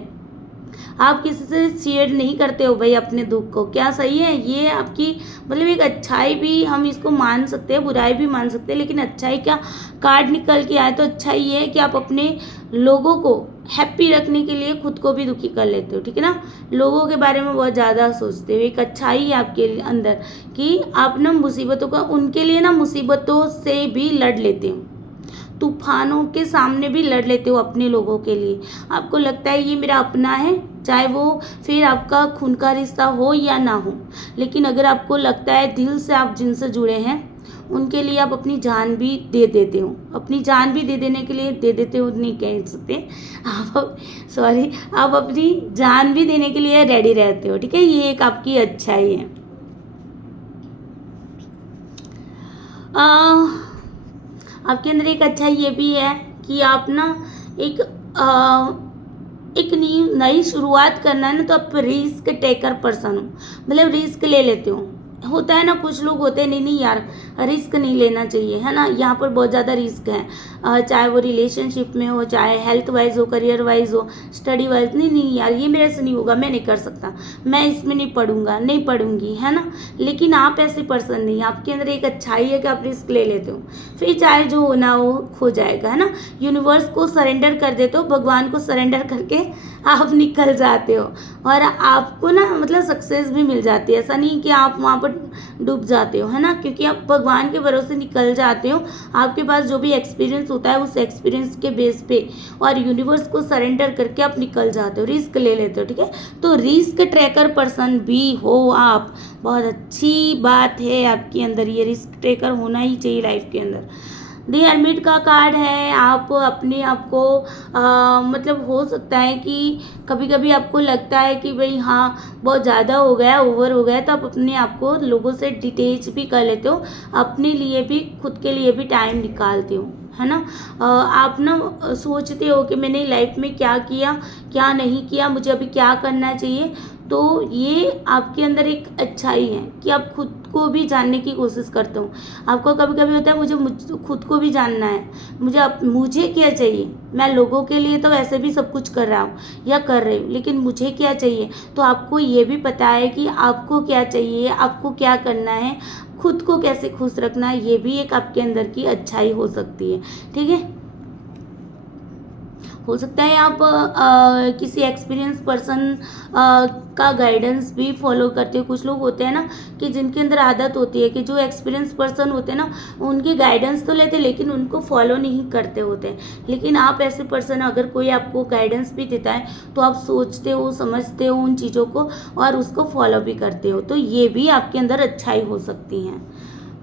आप किसी से शेयर नहीं करते हो भाई अपने दुख को, क्या सही है। ये आपकी मतलब एक अच्छाई भी हम इसको मान सकते हैं, बुराई भी मान सकते हैं, लेकिन अच्छाई क्या कार्ड निकल के आए तो अच्छाई ये है कि आप अपने लोगों को हैप्पी रखने के लिए खुद को भी दुखी कर लेते हो, ठीक है ना। लोगों के बारे में बहुत ज़्यादा सोचते हो, एक अच्छाई है आपके अंदर कि आप ना मुसीबतों का उनके लिए ना मुसीबतों से भी लड़ लेते हो, तूफानों के सामने भी लड़ लेते हो अपने लोगों के लिए। आपको लगता है ये मेरा अपना है, चाहे वो फिर आपका खून का रिश्ता हो या ना हो, लेकिन अगर आपको लगता है दिल से आप जिनसे जुड़े हैं उनके लिए आप अपनी जान भी दे देते हो। अपनी जान भी दे देने के लिए दे देते हो नहीं कह सकते आप अपनी जान भी देने के लिए रेडी रहते हो, ठीक है। ये एक आपकी अच्छाई है। आपके अंदर एक अच्छा ये भी है कि आप ना एक नई शुरुआत करना है ना तो आप रिस्क टेकर पर्सन हो, मतलब रिस्क ले लेते हो। होता है ना कुछ लोग होते हैं नहीं यार रिस्क नहीं लेना चाहिए, है ना। यहाँ पर बहुत ज़्यादा रिस्क है, चाहे वो रिलेशनशिप में हो, चाहे हेल्थ वाइज हो, करियर वाइज हो, स्टडी वाइज। नहीं यार ये मेरे से नहीं होगा, मैं नहीं कर सकता, मैं इसमें नहीं पढ़ूंगा, नहीं पढ़ूंगी, है ना। लेकिन आप ऐसे पर्सन नहीं, आपके अंदर एक अच्छाई है कि आप रिस्क ले लेते हो, फिर चाहे जो होना हो जाएगा, है ना। यूनिवर्स को सरेंडर कर देते हो, भगवान को सरेंडर करके आप निकल जाते हो और आपको ना मतलब सक्सेस भी मिल जाती है। ऐसा नहीं कि आप वहाँ पर डूब जाते हो, है ना, क्योंकि आप भगवान के भरोसे निकल जाते हो। आपके पास जो भी एक्सपीरियंस होता है उस एक्सपीरियंस के बेस पे और यूनिवर्स को सरेंडर करके आप निकल जाते हो, रिस्क ले लेते हो, ठीक है। तो रिस्क ट्रैकर पर्सन भी हो आप, बहुत अच्छी बात है आपके अंदर, ये रिस्क ट्रैकर होना ही चाहिए लाइफ के अंदर। दी हर्मिट का कार्ड है, आप अपने आप को मतलब हो सकता है कि कभी कभी आपको लगता है कि भाई हाँ बहुत ज़्यादा हो गया, ओवर हो गया, तो आप अपने आप को लोगों से डिटेच भी कर लेते हो, अपने लिए भी खुद के लिए भी टाइम निकालते हो, है ना। आप ना सोचते हो कि मैंने लाइफ में क्या किया, क्या नहीं किया, मुझे अभी क्या करना चाहिए। तो ये आपके अंदर एक अच्छाई है कि आप खुद को भी जानने की कोशिश करते हो। आपको कभी कभी होता है मुझे खुद को भी जानना है, मुझे क्या चाहिए। मैं लोगों के लिए तो वैसे भी सब कुछ कर रहा हूँ या कर रही हूँ, लेकिन मुझे क्या चाहिए। तो आपको ये भी पता है कि आपको क्या चाहिए, आपको क्या करना है, खुद को कैसे खुश रखना है। ये भी एक आपके अंदर की अच्छाई हो सकती है। ठीक है, हो सकता है आप किसी एक्सपीरियंस पर्सन का गाइडेंस भी फॉलो करते हो। कुछ लोग होते हैं ना कि जिनके अंदर आदत होती है कि जो एक्सपीरियंस पर्सन होते हैं ना, उनकी गाइडेंस तो लेते लेकिन उनको फॉलो नहीं करते होते। लेकिन आप ऐसे पर्सन, अगर कोई आपको गाइडेंस भी देता है तो आप सोचते हो, समझते हो उन चीज़ों को और उसको फॉलो भी करते हो। तो ये भी आपके अंदर अच्छाई हो सकती है।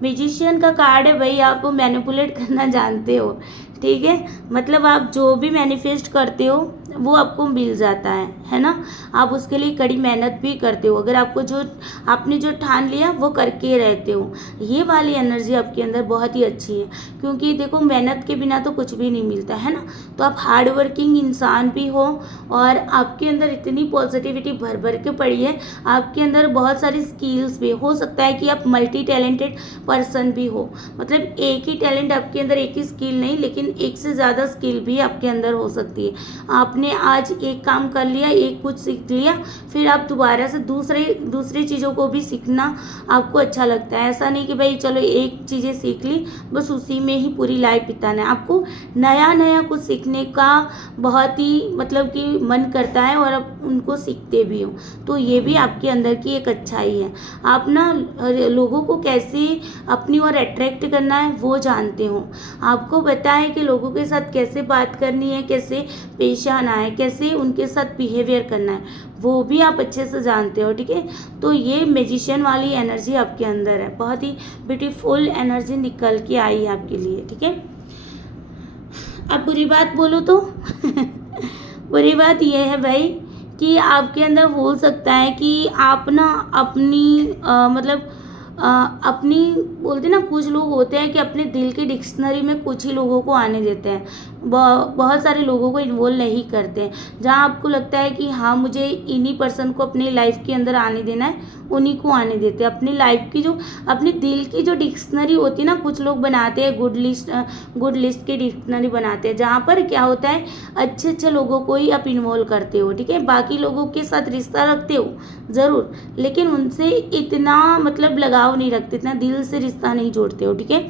म्यूजिशियन का कार्ड है भाई, आप मैनिपुलेट करना जानते हो। ठीक है, मतलब आप जो भी मैनिफेस्ट करते हो वो आपको मिल जाता है ना। आप उसके लिए कड़ी मेहनत भी करते हो। अगर आपको जो आपने जो ठान लिया वो करके रहते हो। ये वाली एनर्जी आपके अंदर बहुत ही अच्छी है, क्योंकि देखो मेहनत के बिना तो कुछ भी नहीं मिलता है ना। तो आप हार्ड वर्किंग इंसान भी हो और आपके अंदर इतनी पॉजिटिविटी भर भर के पड़ी है। आपके अंदर बहुत सारी स्किल्स भी, हो सकता है कि आप मल्टी टैलेंटेड पर्सन भी हो। मतलब एक ही टैलेंट आपके अंदर, एक ही स्किल नहीं, लेकिन एक से ज़्यादा स्किल भी आपके अंदर हो सकती है। आपने आज एक काम कर लिया, एक कुछ सीख लिया, फिर आप दोबारा से दूसरी चीज़ों को भी सीखना आपको अच्छा लगता है। ऐसा नहीं कि भाई चलो एक चीज़ें सीख ली बस उसी में ही पूरी लाइफ बिताना है। आपको नया नया कुछ सीखने का बहुत ही मतलब कि मन करता है और आप उनको सीखते भी हो। तो ये भी आपके अंदर की एक अच्छाई है। आप ना लोगों को कैसे अपनी ओर अट्रैक्ट करना है वो जानते हो। आपको पता है कि लोगों के साथ कैसे बात करनी है, कैसे पेश आना है, कैसे उनके साथ बिहेवियर करना है, वो भी आप अच्छे से जानते हो। ठीक है, तो ये मैजिशियन वाली एनर्जी आपके अंदर है, बहुत ही ब्यूटीफुल एनर्जी निकल के आई है आपके लिए। ठीक है, अब बुरी बात बोलो तो बुरी बात यह है भाई कि आपके अंदर हो सकता है कि आप ना अपनी मतलब अपनी बोलते ना, कुछ लोग होते हैं कि अपने दिल की डिक्शनरी में कुछ ही लोगों को आने देते हैं, बहुत सारे लोगों को इन्वॉल्व नहीं करते हैं। जहाँ आपको लगता है कि हाँ मुझे इन्हीं पर्सन को अपनी लाइफ के अंदर आने देना है, उन्हीं को आने देते हैं। अपनी लाइफ की जो, अपने दिल की जो डिक्शनरी होती है ना, कुछ लोग बनाते हैं गुड लिस्ट की डिक्शनरी बनाते हैं, जहाँ पर क्या होता है अच्छे अच्छे लोगों को ही आप इन्वॉल्व करते हो। ठीक है, बाकी लोगों के साथ रिश्ता रखते हो ज़रूर, लेकिन उनसे इतना मतलब लगाव नहीं रखते, इतना दिल से रिश्ता नहीं जोड़ते हो। ठीक है,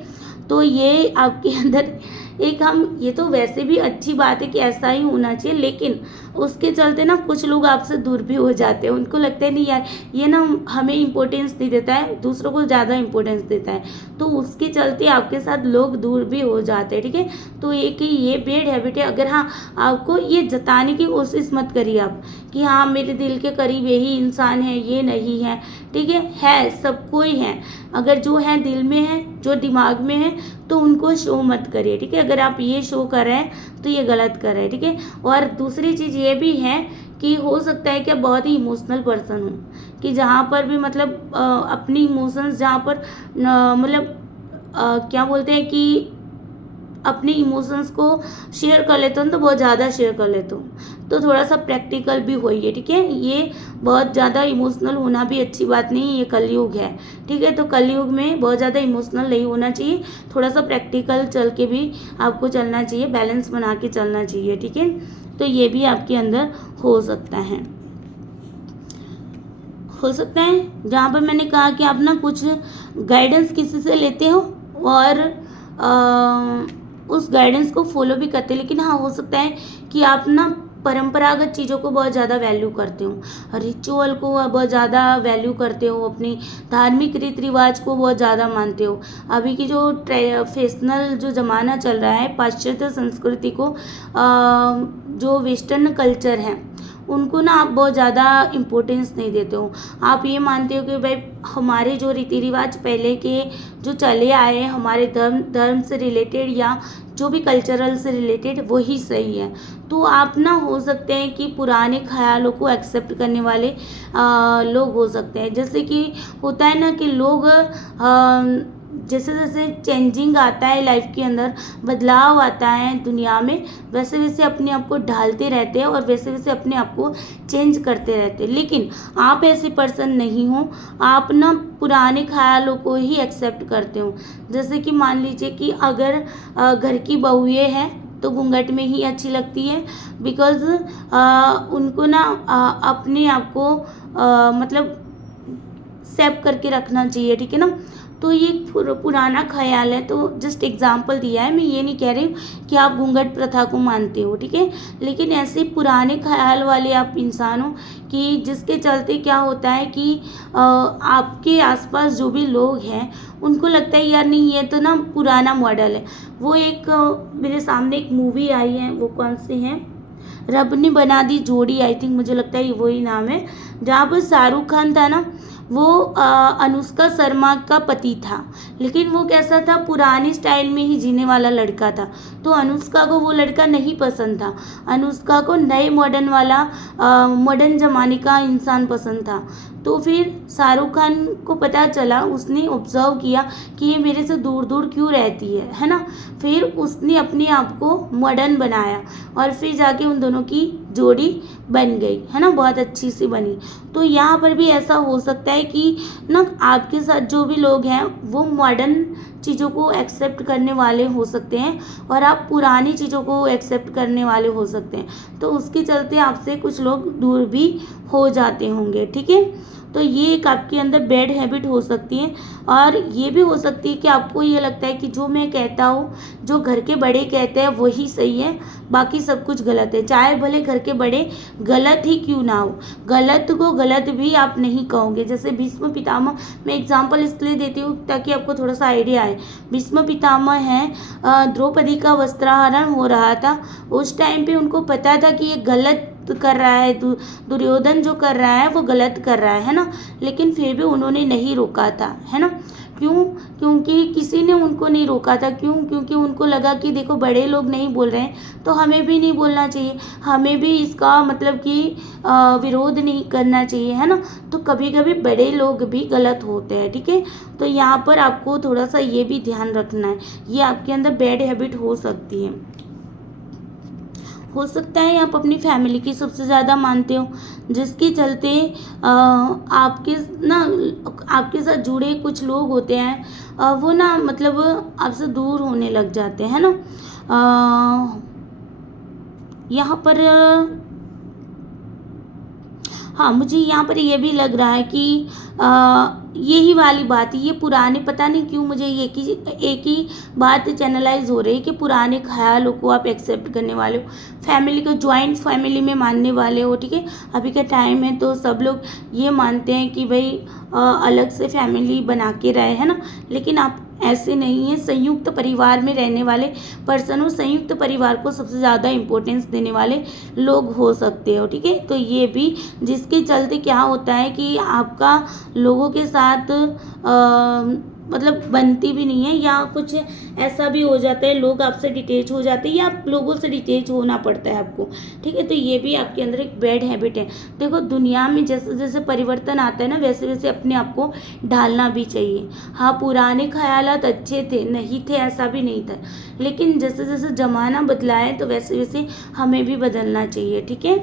तो ये आपके अंदर एक, हम ये तो वैसे भी अच्छी बात है कि ऐसा ही होना चाहिए, लेकिन उसके चलते ना कुछ लोग आपसे दूर भी हो जाते हैं। उनको लगता है नहीं यार ये ना हमें इम्पोर्टेंस नहीं देता है, दूसरों को ज़्यादा इम्पोर्टेंस देता है, तो उसके चलते आपके साथ लोग दूर भी हो जाते हैं। ठीक है, तो एक ही ये बैड हैबिट है। अगर हाँ आपको ये जताने की कोशिश मत करिए आप कि हाँ मेरे दिल के करीब यही इंसान है, ये नहीं है। ठीक है सबको ही है। अगर जो है दिल में है, जो दिमाग में है, तो उनको शो मत करिए। ठीक है, अगर आप ये शो कर रहे हैं तो ये गलत कर रहे हैं। ठीक है, और दूसरी चीज़ ये भी है कि हो सकता है कि आप बहुत ही इमोशनल पर्सन हो, कि जहाँ पर भी मतलब अपनी इमोशंस जहाँ पर मतलब क्या बोलते हैं कि अपने इमोशंस को शेयर कर लेते हो तो बहुत ज़्यादा शेयर कर लेते हो, तो थोड़ा सा प्रैक्टिकल भी होइए। ठीक है, ये बहुत ज़्यादा इमोशनल होना भी अच्छी बात नहीं है, ये कलयुग है। ठीक है, तो कलयुग में बहुत ज़्यादा इमोशनल नहीं होना चाहिए, थोड़ा सा प्रैक्टिकल चल के भी आपको चलना चाहिए, बैलेंस बना के चलना चाहिए। ठीक है, तो ये भी आपके अंदर हो सकता है जहाँ पर मैंने कहा कि आप ना कुछ गाइडेंस किसी से लेते हो और उस गाइडेंस को फॉलो भी करते हैं, लेकिन हाँ हो सकता है कि आप ना परंपरागत चीज़ों को बहुत ज़्यादा वैल्यू करते हो, रिचुअल को बहुत ज़्यादा वैल्यू करते हो, अपनी धार्मिक रीति रिवाज को बहुत ज़्यादा मानते हो। अभी की जो फैशनल जो ज़माना चल रहा है, पाश्चात्य संस्कृति को जो वेस्टर्न कल्चर है उनको ना आप बहुत ज़्यादा इम्पोर्टेंस नहीं देते हो। आप ये मानते हो कि भाई हमारे जो रीति रिवाज पहले के जो चले आए हैं, हमारे धर्म से रिलेटेड या जो भी कल्चरल से रिलेटेड वही सही है। तो आप ना हो सकते हैं कि पुराने ख्यालों को एक्सेप्ट करने वाले लोग हो सकते हैं। जैसे कि होता है ना कि लोग जैसे जैसे चेंजिंग आता है लाइफ के अंदर, बदलाव आता है दुनिया में, वैसे वैसे अपने आप को ढालते रहते हैं और वैसे वैसे अपने आप को चेंज करते रहते हैं। लेकिन आप ऐसे पर्सन नहीं हो, आप ना पुराने ख्यालों को ही एक्सेप्ट करते हो। जैसे कि मान लीजिए कि अगर घर की बहुएं हैं तो घूंघट में ही अच्छी लगती है, बिकॉज उनको ना अपने आप को मतलब सेव करके रखना चाहिए, ठीक है ना। तो ये पुराना ख्याल है, तो जस्ट एग्जाम्पल दिया है, मैं ये नहीं कह रही हूँ कि आप घूंघट प्रथा को मानते हो, ठीक है। लेकिन ऐसे पुराने ख्याल वाले आप इंसान हो कि जिसके चलते क्या होता है कि आपके आसपास जो भी लोग हैं उनको लगता है यार नहीं ये तो ना पुराना मॉडल है। वो एक मेरे सामने एक मूवी आई है, वो कौन सी है, रब ने बना दी जोड़ी, आई थिंक, मुझे लगता है वही नाम है, जहाँ पर शाहरुख खान था ना, वो अनुष्का शर्मा का पति था। लेकिन वो कैसा था, पुराने स्टाइल में ही जीने वाला लड़का था। तो अनुष्का को वो लड़का नहीं पसंद था, अनुष्का को नए मॉडर्न वाला मॉडर्न ज़माने का इंसान पसंद था। तो फिर शाहरुख खान को पता चला, उसने ऑब्जर्व किया कि ये मेरे से दूर दूर क्यों रहती है ना। फिर उसने अपने आप को मॉडर्न बनाया और फिर जाके उन दोनों की जोड़ी बन गई, है ना, बहुत अच्छी सी बनी। तो यहाँ पर भी ऐसा हो सकता है कि ना आपके साथ जो भी लोग हैं वो मॉडर्न चीज़ों को एक्सेप्ट करने वाले हो सकते हैं और आप पुरानी चीज़ों को एक्सेप्ट करने वाले हो सकते हैं। तो उसके चलते आपसे कुछ लोग दूर भी हो जाते होंगे, ठीक है। तो ये एक आपके अंदर बैड हैबिट हो सकती है। और ये भी हो सकती है कि आपको ये लगता है कि जो मैं कहता हूँ, जो घर के बड़े कहते हैं वही सही है, बाकी सब कुछ गलत है। चाहे भले घर के बड़े गलत ही क्यों ना हो, गलत को गलत भी आप नहीं कहोगे। जैसे भीष्म पितामह, मैं एग्जांपल इसलिए देती हूँ ताकि आपको थोड़ा सा आइडिया आए। भीष्म पितामह हैं, द्रौपदी का वस्त्राहरण हो रहा था, उस टाइम पे उनको पता था कि ये गलत कर रहा है, दुर्योधन जो कर रहा है वो गलत कर रहा है ना, लेकिन फिर भी उन्होंने नहीं रोका था, है ना। क्यों? क्योंकि किसी ने उनको नहीं रोका था। क्यों? क्योंकि उनको लगा कि देखो बड़े लोग नहीं बोल रहे हैं तो हमें भी नहीं बोलना चाहिए, हमें भी इसका मतलब कि विरोध नहीं करना चाहिए, है ना। तो कभी कभी बड़े लोग भी गलत होते हैं, ठीक है। तो यहाँ पर आपको थोड़ा सा ये भी ध्यान रखना है, ये आपके अंदर बैड हैबिट हो सकती है। हो सकता है आप अपनी फैमिली की सबसे ज़्यादा मानते हो, जिसके चलते आपके ना आपके साथ जुड़े कुछ लोग होते हैं, वो ना मतलब आपसे दूर होने लग जाते हैं ना। यहाँ पर हाँ, मुझे यहाँ पर ये भी लग रहा है कि यही वाली बात, ये पुराने, पता नहीं क्यों मुझे एक ही बात चैनलाइज हो रही है कि पुराने ख्यालों को आप एक्सेप्ट करने वाले हो, फैमिली को जॉइंट फैमिली में मानने वाले हो, ठीक है। अभी का टाइम है तो सब लोग ये मानते हैं कि भाई अलग से फैमिली बना के रहे, है ना। लेकिन आप ऐसे नहीं है, संयुक्त परिवार में रहने वाले पर्सन हो, संयुक्त परिवार को सबसे ज़्यादा इम्पोर्टेंस देने वाले लोग हो सकते हो, ठीक है। तो ये भी, जिसके चलते क्या होता है कि आपका लोगों के साथ मतलब बनती भी नहीं है, या कुछ ऐसा भी हो जाता है, लोग आपसे डिटेच हो जाते हैं या आप लोगों से डिटेच होना पड़ता है आपको, ठीक है। तो ये भी आपके अंदर एक बैड हैबिट है। देखो दुनिया में जैसे जैसे परिवर्तन आता है ना, वैसे वैसे अपने आप को ढालना भी चाहिए। हाँ, पुराने ख्यालात अच्छे थे, नहीं थे ऐसा भी नहीं था, लेकिन जैसे जैसे ज़माना बदला है तो वैसे वैसे हमें भी बदलना चाहिए, ठीक है।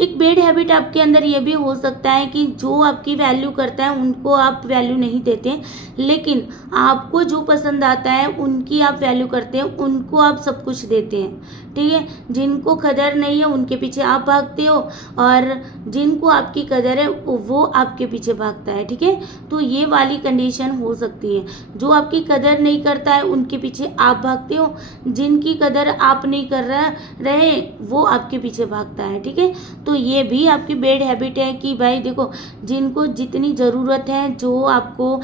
एक बैड हैबिट आपके अंदर ये भी हो सकता है कि जो आपकी वैल्यू करता है उनको आप वैल्यू नहीं देते, लेकिन आपको जो पसंद आता है उनकी आप वैल्यू करते हैं, उनको आप सब कुछ देते हैं, ठीक है। जिनको कदर नहीं है उनके पीछे आप भागते हो, और जिनको आपकी कदर है वो आपके पीछे भागता है, ठीक है। तो ये वाली कंडीशन हो सकती है, जो आपकी कदर नहीं करता है उनके पीछे आप भागते हो, जिनकी कदर आप नहीं कर रहे वो आपके पीछे भागता है, ठीक है। तो ये भी आपकी बैड हैबिट है कि भाई देखो, जिनको जितनी ज़रूरत है, जो आपको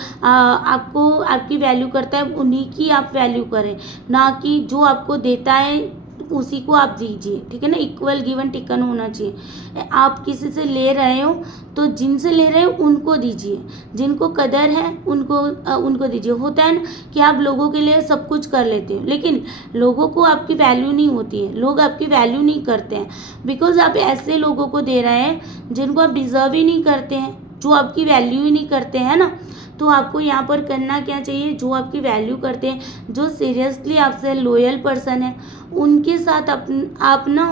आपकी वैल्यू करता है उन्हीं की आप वैल्यू करें, ना कि जो आपको देता है उसी को आप दीजिए, ठीक है ना। इक्वल गिवन टेकन होना चाहिए। आप किसी से ले रहे हो तो जिनसे ले रहे हो उनको दीजिए, जिनको कदर है उनको दीजिए। होता है ना कि आप लोगों के लिए सब कुछ कर लेते हो, लेकिन लोगों को आपकी वैल्यू नहीं होती है, लोग आपकी वैल्यू नहीं करते हैं, बिकॉज आप ऐसे लोगों को दे रहे हैं जिनको आप डिजर्व ही नहीं करते हैं, जो आपकी वैल्यू ही नहीं करते हैं ना, तो आपको यहाँ पर करना क्या चाहिए, जो आपकी वैल्यू करते हैं, जो सीरियसली आपसे लॉयल पर्सन है, उनके साथ आप ना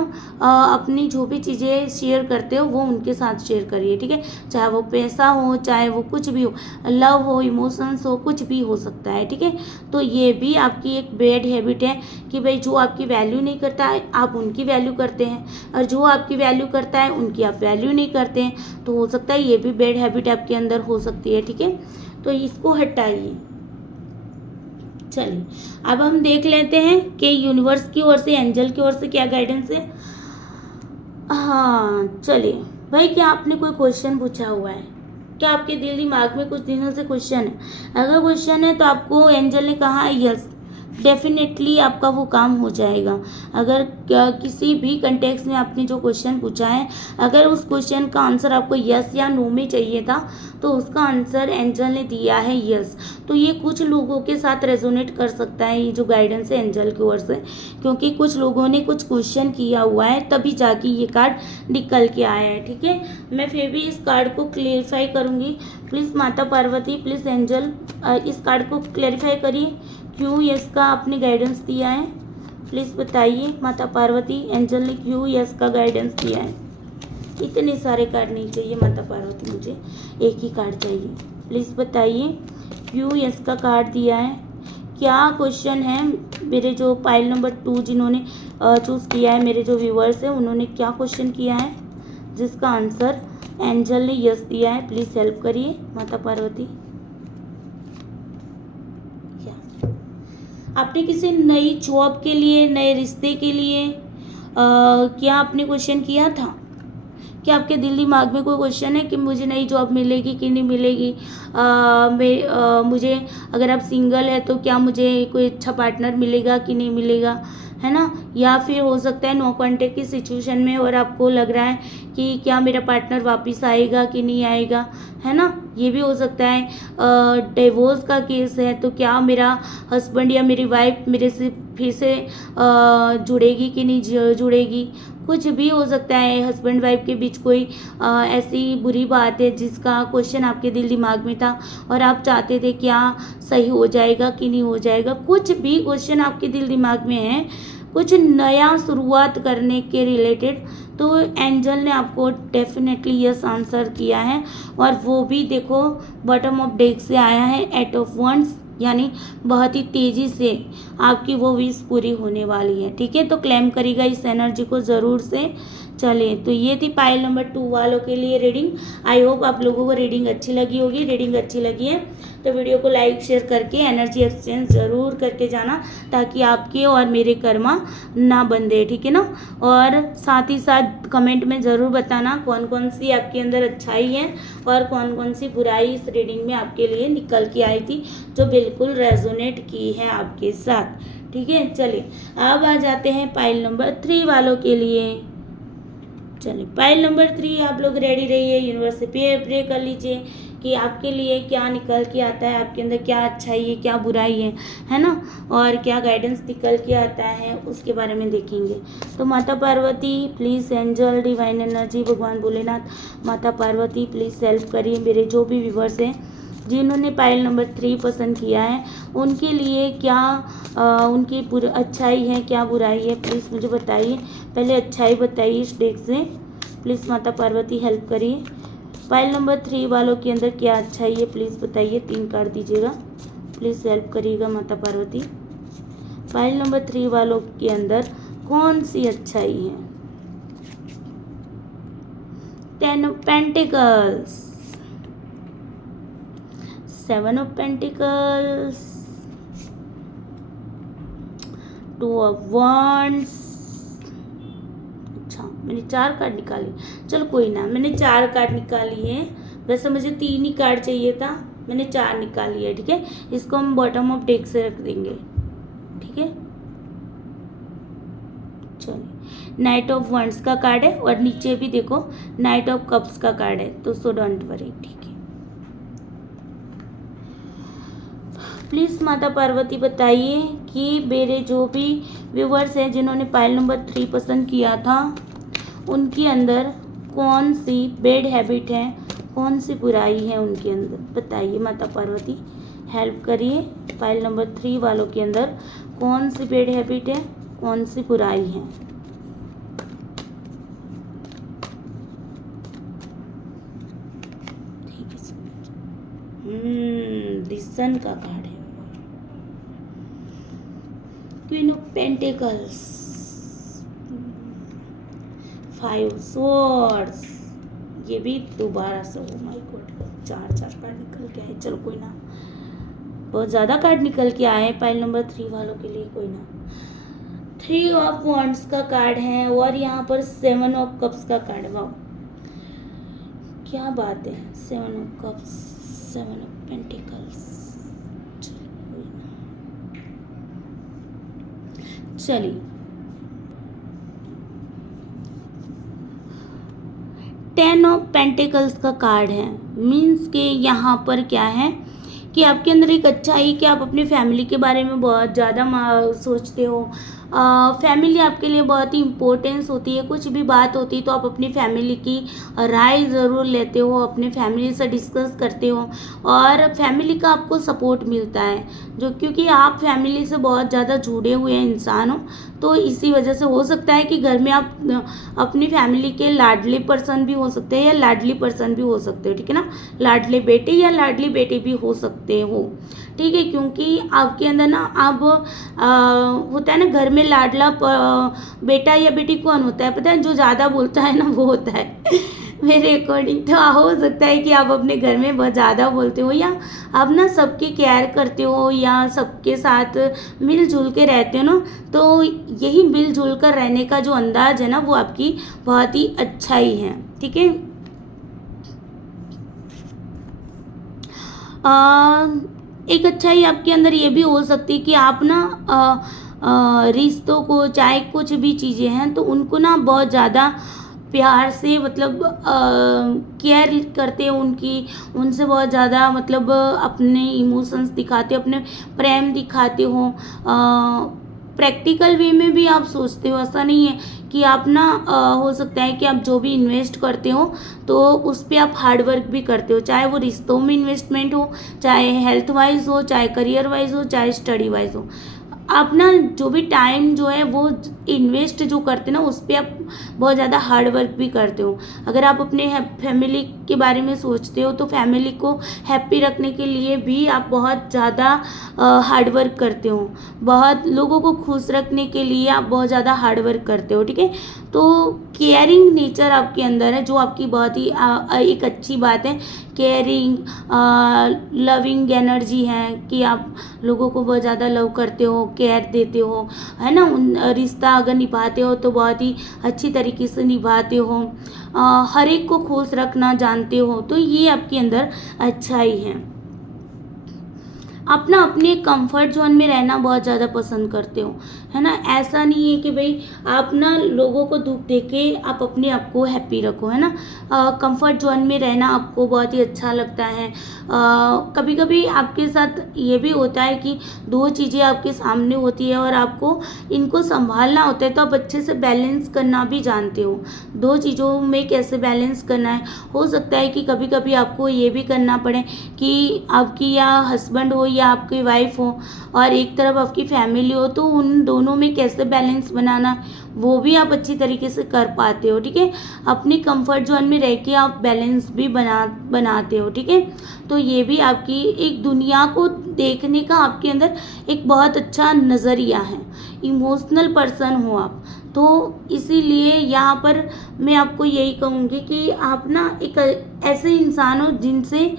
अपनी जो भी चीज़ें शेयर करते हो वो उनके साथ शेयर करिए, ठीक है। चाहे वो पैसा हो, चाहे वो कुछ भी हो, लव हो, इमोशंस हो, कुछ भी हो सकता है, ठीक है। तो ये भी आपकी एक बैड हैबिट है कि भाई जो आपकी वैल्यू नहीं करता है आप उनकी वैल्यू करते हैं, और जो आपकी वैल्यू करता है उनकी आप वैल्यू नहीं करते हैं। तो हो सकता है ये भी बैड हैबिट आपके अंदर हो सकती है, ठीक है। तो इसको हटाइए। चलिए अब हम देख लेते हैं कि यूनिवर्स की ओर से, एंजल की ओर से क्या गाइडेंस है। हाँ चलिए भाई, क्या आपने कोई क्वेश्चन पूछा हुआ है? क्या आपके दिल दिमाग में कुछ दिनों से क्वेश्चन है? अगर क्वेश्चन है तो आपको एंजल ने कहा है यस, डेफिनेटली आपका वो काम हो जाएगा। अगर किसी भी कंटेक्स्ट में आपने जो क्वेश्चन पूछा है, अगर उस क्वेश्चन का आंसर आपको यस या नो में चाहिए था, तो उसका आंसर एंजल ने दिया है यस। तो ये कुछ लोगों के साथ रेजोनेट कर सकता है ये जो गाइडेंस है एंजल की ओर से, क्योंकि कुछ लोगों ने कुछ क्वेश्चन किया हुआ है तभी जाके ये कार्ड निकल के आया है, ठीक है। मैं फिर भी इस कार्ड को क्लेरिफाई करूँगी। प्लीज़ माता पार्वती, प्लीज़ एंजल इस कार्ड को क्लेरिफाई करिए, क्यों यस का आपने गाइडेंस दिया है। प्लीज़ बताइए माता पार्वती, एंजल ने क्यों यस का गाइडेंस दिया है। इतने सारे कार्ड नहीं चाहिए माता पार्वती, मुझे एक ही कार्ड चाहिए। प्लीज़ बताइए क्यों यस का कार्ड दिया है। क्या क्वेश्चन है मेरे जो पाइल नंबर 2 जिन्होंने चूज़ किया है, मेरे जो व्यूअर्स हैं, उन्होंने क्या क्वेश्चन किया है जिसका आंसर एंजल ने यस दिया है। प्लीज़ हेल्प करिए माता पार्वती। आपने किसी नई जॉब के लिए, नए रिश्ते के लिए क्या आपने क्वेश्चन किया था? क्या आपके दिल दिमाग में कोई क्वेश्चन है कि मुझे नई जॉब मिलेगी कि नहीं मिलेगी? मुझे, अगर आप सिंगल है तो क्या मुझे कोई अच्छा पार्टनर मिलेगा कि नहीं मिलेगा, है ना। या फिर हो सकता है नो कॉन्टेक्ट की सिचुएशन में और आपको लग रहा है कि क्या मेरा पार्टनर वापस आएगा कि नहीं आएगा, है ना। ये भी हो सकता है। डिवोर्स का केस है तो क्या मेरा हस्बैंड या मेरी वाइफ मेरे से फिर से जुड़ेगी कि नहीं जुड़ेगी, कुछ भी हो सकता है। हस्बैंड वाइफ के बीच कोई ऐसी बुरी बात है जिसका क्वेश्चन आपके दिल दिमाग में था और आप चाहते थे क्या सही हो जाएगा कि नहीं हो जाएगा, कुछ भी क्वेश्चन आपके दिल दिमाग में है, कुछ नया शुरुआत करने के रिलेटेड, तो एंजल ने आपको डेफिनेटली यस आंसर किया है। और वो भी देखो बॉटम ऑफ डेक से आया है 8 ऑफ वंड्स, यानी बहुत ही तेज़ी से आपकी वो विश पूरी होने वाली है, ठीक है। तो क्लेम करिएगा इस एनर्जी को ज़रूर से। चलिए, तो ये थी पाइल नंबर 2 वालों के लिए रीडिंग। आई होप आप लोगों को रीडिंग अच्छी लगी होगी। रीडिंग अच्छी लगी है तो वीडियो को लाइक शेयर करके एनर्जी एक्सचेंज ज़रूर करके जाना, ताकि आपके और मेरे कर्मा ना बंधे, ठीक है ना। और साथ ही साथ कमेंट में ज़रूर बताना कौन कौन सी आपके अंदर अच्छाई है और कौन कौन सी बुराई इस रीडिंग में आपके लिए निकल के आई थी, जो बिल्कुल रेजोनेट की है आपके साथ, ठीक है। चलिए अब आ जाते हैं पाइल नंबर 3 वालों के लिए। चलिए पाइल नंबर 3 आप लोग रेडी रहिए, यूनिवर्स से प्रे कर लीजिए कि आपके लिए क्या निकल के आता है, आपके अंदर क्या अच्छाई है क्या बुराई है ना, और क्या गाइडेंस निकल के आता है उसके बारे में देखेंगे। तो माता Parvati please, angel divine energy, भगवान भोलेनाथ, माता पार्वती प्लीज़ हेल्प करिए मेरे जो भी व्यूवर्स हैं जिन्होंने पाइल नंबर 3 पसंद किया है, उनके लिए क्या उनकी अच्छाई है क्या बुराई है, प्लीज़ मुझे बताइए। पहले अच्छाई बताइए इस डेक से, प्लीज़ माता पार्वती हेल्प करिए। पाइल नंबर 3 वालों के अंदर क्या अच्छाई है प्लीज़ बताइए, 3 कार्ड दीजिएगा, प्लीज़ हेल्प करिएगा माता पार्वती। पाइल नंबर 3 वालों के अंदर कौन सी अच्छाई है? 10 of pentacles, 7 of pentacles, 2 of wands। अच्छा मैंने 4 कार्ड निकाली, चलो कोई ना, मैंने 4 कार्ड निकाली है। वैसे मुझे 3 ही कार्ड चाहिए था, मैंने 4 निकाली है, ठीक है। इसको हम बॉटम ऑफ डेक से रख देंगे, ठीक है। चलिए नाइट ऑफ wands का कार्ड है और नीचे भी देखो नाइट ऑफ कप्स का कार्ड है, तो सो डोंट वरी, ठीक है। प्लीज़ माता पार्वती बताइए कि मेरे जो भी व्यूवर्स हैं जिन्होंने पाइल नंबर 3 पसंद किया था, उनके अंदर कौन सी बैड हैबिट है, कौन सी बुराई है उनके अंदर, बताइए माता पार्वती, हेल्प करिए। फाइल नंबर 3 वालों के अंदर कौन सी बैड हैबिट है, कौन सी बुराई है। ठीक है, डिसन का कार्ड है, क्वीन ऑफ पेंटिकल्स, 5 स्वॉर्ड्स, ये भी दोबारा से, ओ माय गॉड, 4 कार्ड निकल के आए। चलो कोई ना, बहुत ज़्यादा कार्ड निकल के आए फाइल नंबर 3 वालों के लिए, कोई ना। 3 ऑफ वॉन्ड्स का कार्ड है और यहाँ पर 7 ऑफ कप्स का कार्ड है। वाह, क्या बात है, 7 ऑफ कप्स, 7 ऑफ पेंटिकल्स। चलिए, 10 ऑफ पेंटिकल्स का कार्ड है, मीन्स के यहाँ पर क्या है कि आपके अंदर एक अच्छाई कि आप अपनी फैमिली के बारे में बहुत ज़्यादा सोचते हो। फैमिली आपके लिए बहुत ही इम्पोर्टेंस होती है। कुछ भी बात होती है तो आप अपनी फैमिली की राय ज़रूर लेते हो, अपनी फैमिली से डिस्कस करते हो और फैमिली का आपको सपोर्ट मिलता है, जो क्योंकि आप फैमिली से बहुत ज़्यादा जुड़े हुए इंसान हो, तो इसी वजह से हो सकता है कि घर में आप अपनी फैमिली के लाडले पर्सन भी हो सकते हैं या लाडली पर्सन भी हो सकते हो, ठीक है ना, लाडले बेटे या लाडली बेटी भी हो सकते हो, ठीक है। क्योंकि आपके अंदर ना अब होता है ना, घर में लाडला बेटा या बेटी कौन होता है पता है, जो ज़्यादा बोलता है ना वो होता है मेरे अकॉर्डिंग तो हो सकता है कि आप अपने घर में बहुत ज़्यादा बोलते हो या आप ना सबकी केयर करते हो या सबके साथ मिलजुल के रहते हो ना, तो यही मिलजुल कर रहने का जो अंदाज है ना वो आपकी बहुत ही अच्छा ही है, ठीक है। एक अच्छाई आपके अंदर ये भी हो सकती है कि आप ना रिश्तों को, चाहे कुछ भी चीज़ें हैं तो उनको ना बहुत ज़्यादा प्यार से मतलब केयर करते हो उनकी, उनसे बहुत ज़्यादा मतलब अपने इमोशंस दिखाते हो, अपने प्रेम दिखाते हो। प्रैक्टिकल वे में भी आप सोचते हो, ऐसा नहीं है कि आप ना हो सकता है कि आप जो भी इन्वेस्ट करते हो तो उस पर आप हार्ड वर्क भी करते हो, चाहे वो रिश्तों में इन्वेस्टमेंट हो, चाहे हेल्थ वाइज हो, चाहे करियर वाइज हो, चाहे स्टडी वाइज हो। आप ना जो भी टाइम जो है वो इन्वेस्ट जो करते हो ना उस पर आप बहुत ज़्यादा हार्ड वर्क भी करते हो। अगर आप अपने फैमिली के बारे में सोचते हो तो फैमिली को हैप्पी रखने के लिए भी आप बहुत ज़्यादा हार्ड वर्क करते हो, बहुत लोगों को खुश रखने के लिए आप बहुत ज़्यादा हार्ड वर्क करते हो, ठीक है। तो केयरिंग नेचर आपके अंदर है, जो आपकी बहुत ही एक अच्छी बात है। केयरिंग, लविंग एनर्जी है कि आप लोगों को बहुत ज़्यादा लव करते हो, केयर देते हो, है ना। रिश्ता अगर निभाते हो तो बहुत ही अच्छी तरीके से निभाते हो, हर एक को खुश रखना जानते हो, तो ये आपके अंदर अच्छाई है। आप ना अपने कंफर्ट जोन में रहना बहुत ज़्यादा पसंद करते हो, है ना। ऐसा नहीं है कि भाई आप ना लोगों को दुख दे के आप अपने आप को हैप्पी रखो, है ना। कंफर्ट जोन में रहना आपको बहुत ही अच्छा लगता है। कभी कभी आपके साथ ये भी होता है कि दो चीज़ें आपके सामने होती है और आपको इनको संभालना होता है, तो आप अच्छे से बैलेंस करना भी जानते हो, दो चीज़ों में कैसे बैलेंस करना है। हो सकता है कि कभी कभी आपको ये भी करना पड़े कि आपकी या हस्बैंड हो या आपकी वाइफ हो और एक तरफ आपकी फैमिली हो, तो उन दोनों में कैसे बैलेंस बनाना वो भी आप अच्छी तरीके से कर पाते हो, ठीक है। अपनी कंफर्ट जोन में रह के आप बैलेंस भी बनाते हो, ठीक है। तो ये भी आपकी एक दुनिया को देखने का आपके अंदर एक बहुत अच्छा नज़रिया है, इमोशनल पर्सन हो आप, तो इसीलिए यहाँ पर मैं आपको यही कहूँगी कि आप ना एक ऐसे इंसान हो जिनसे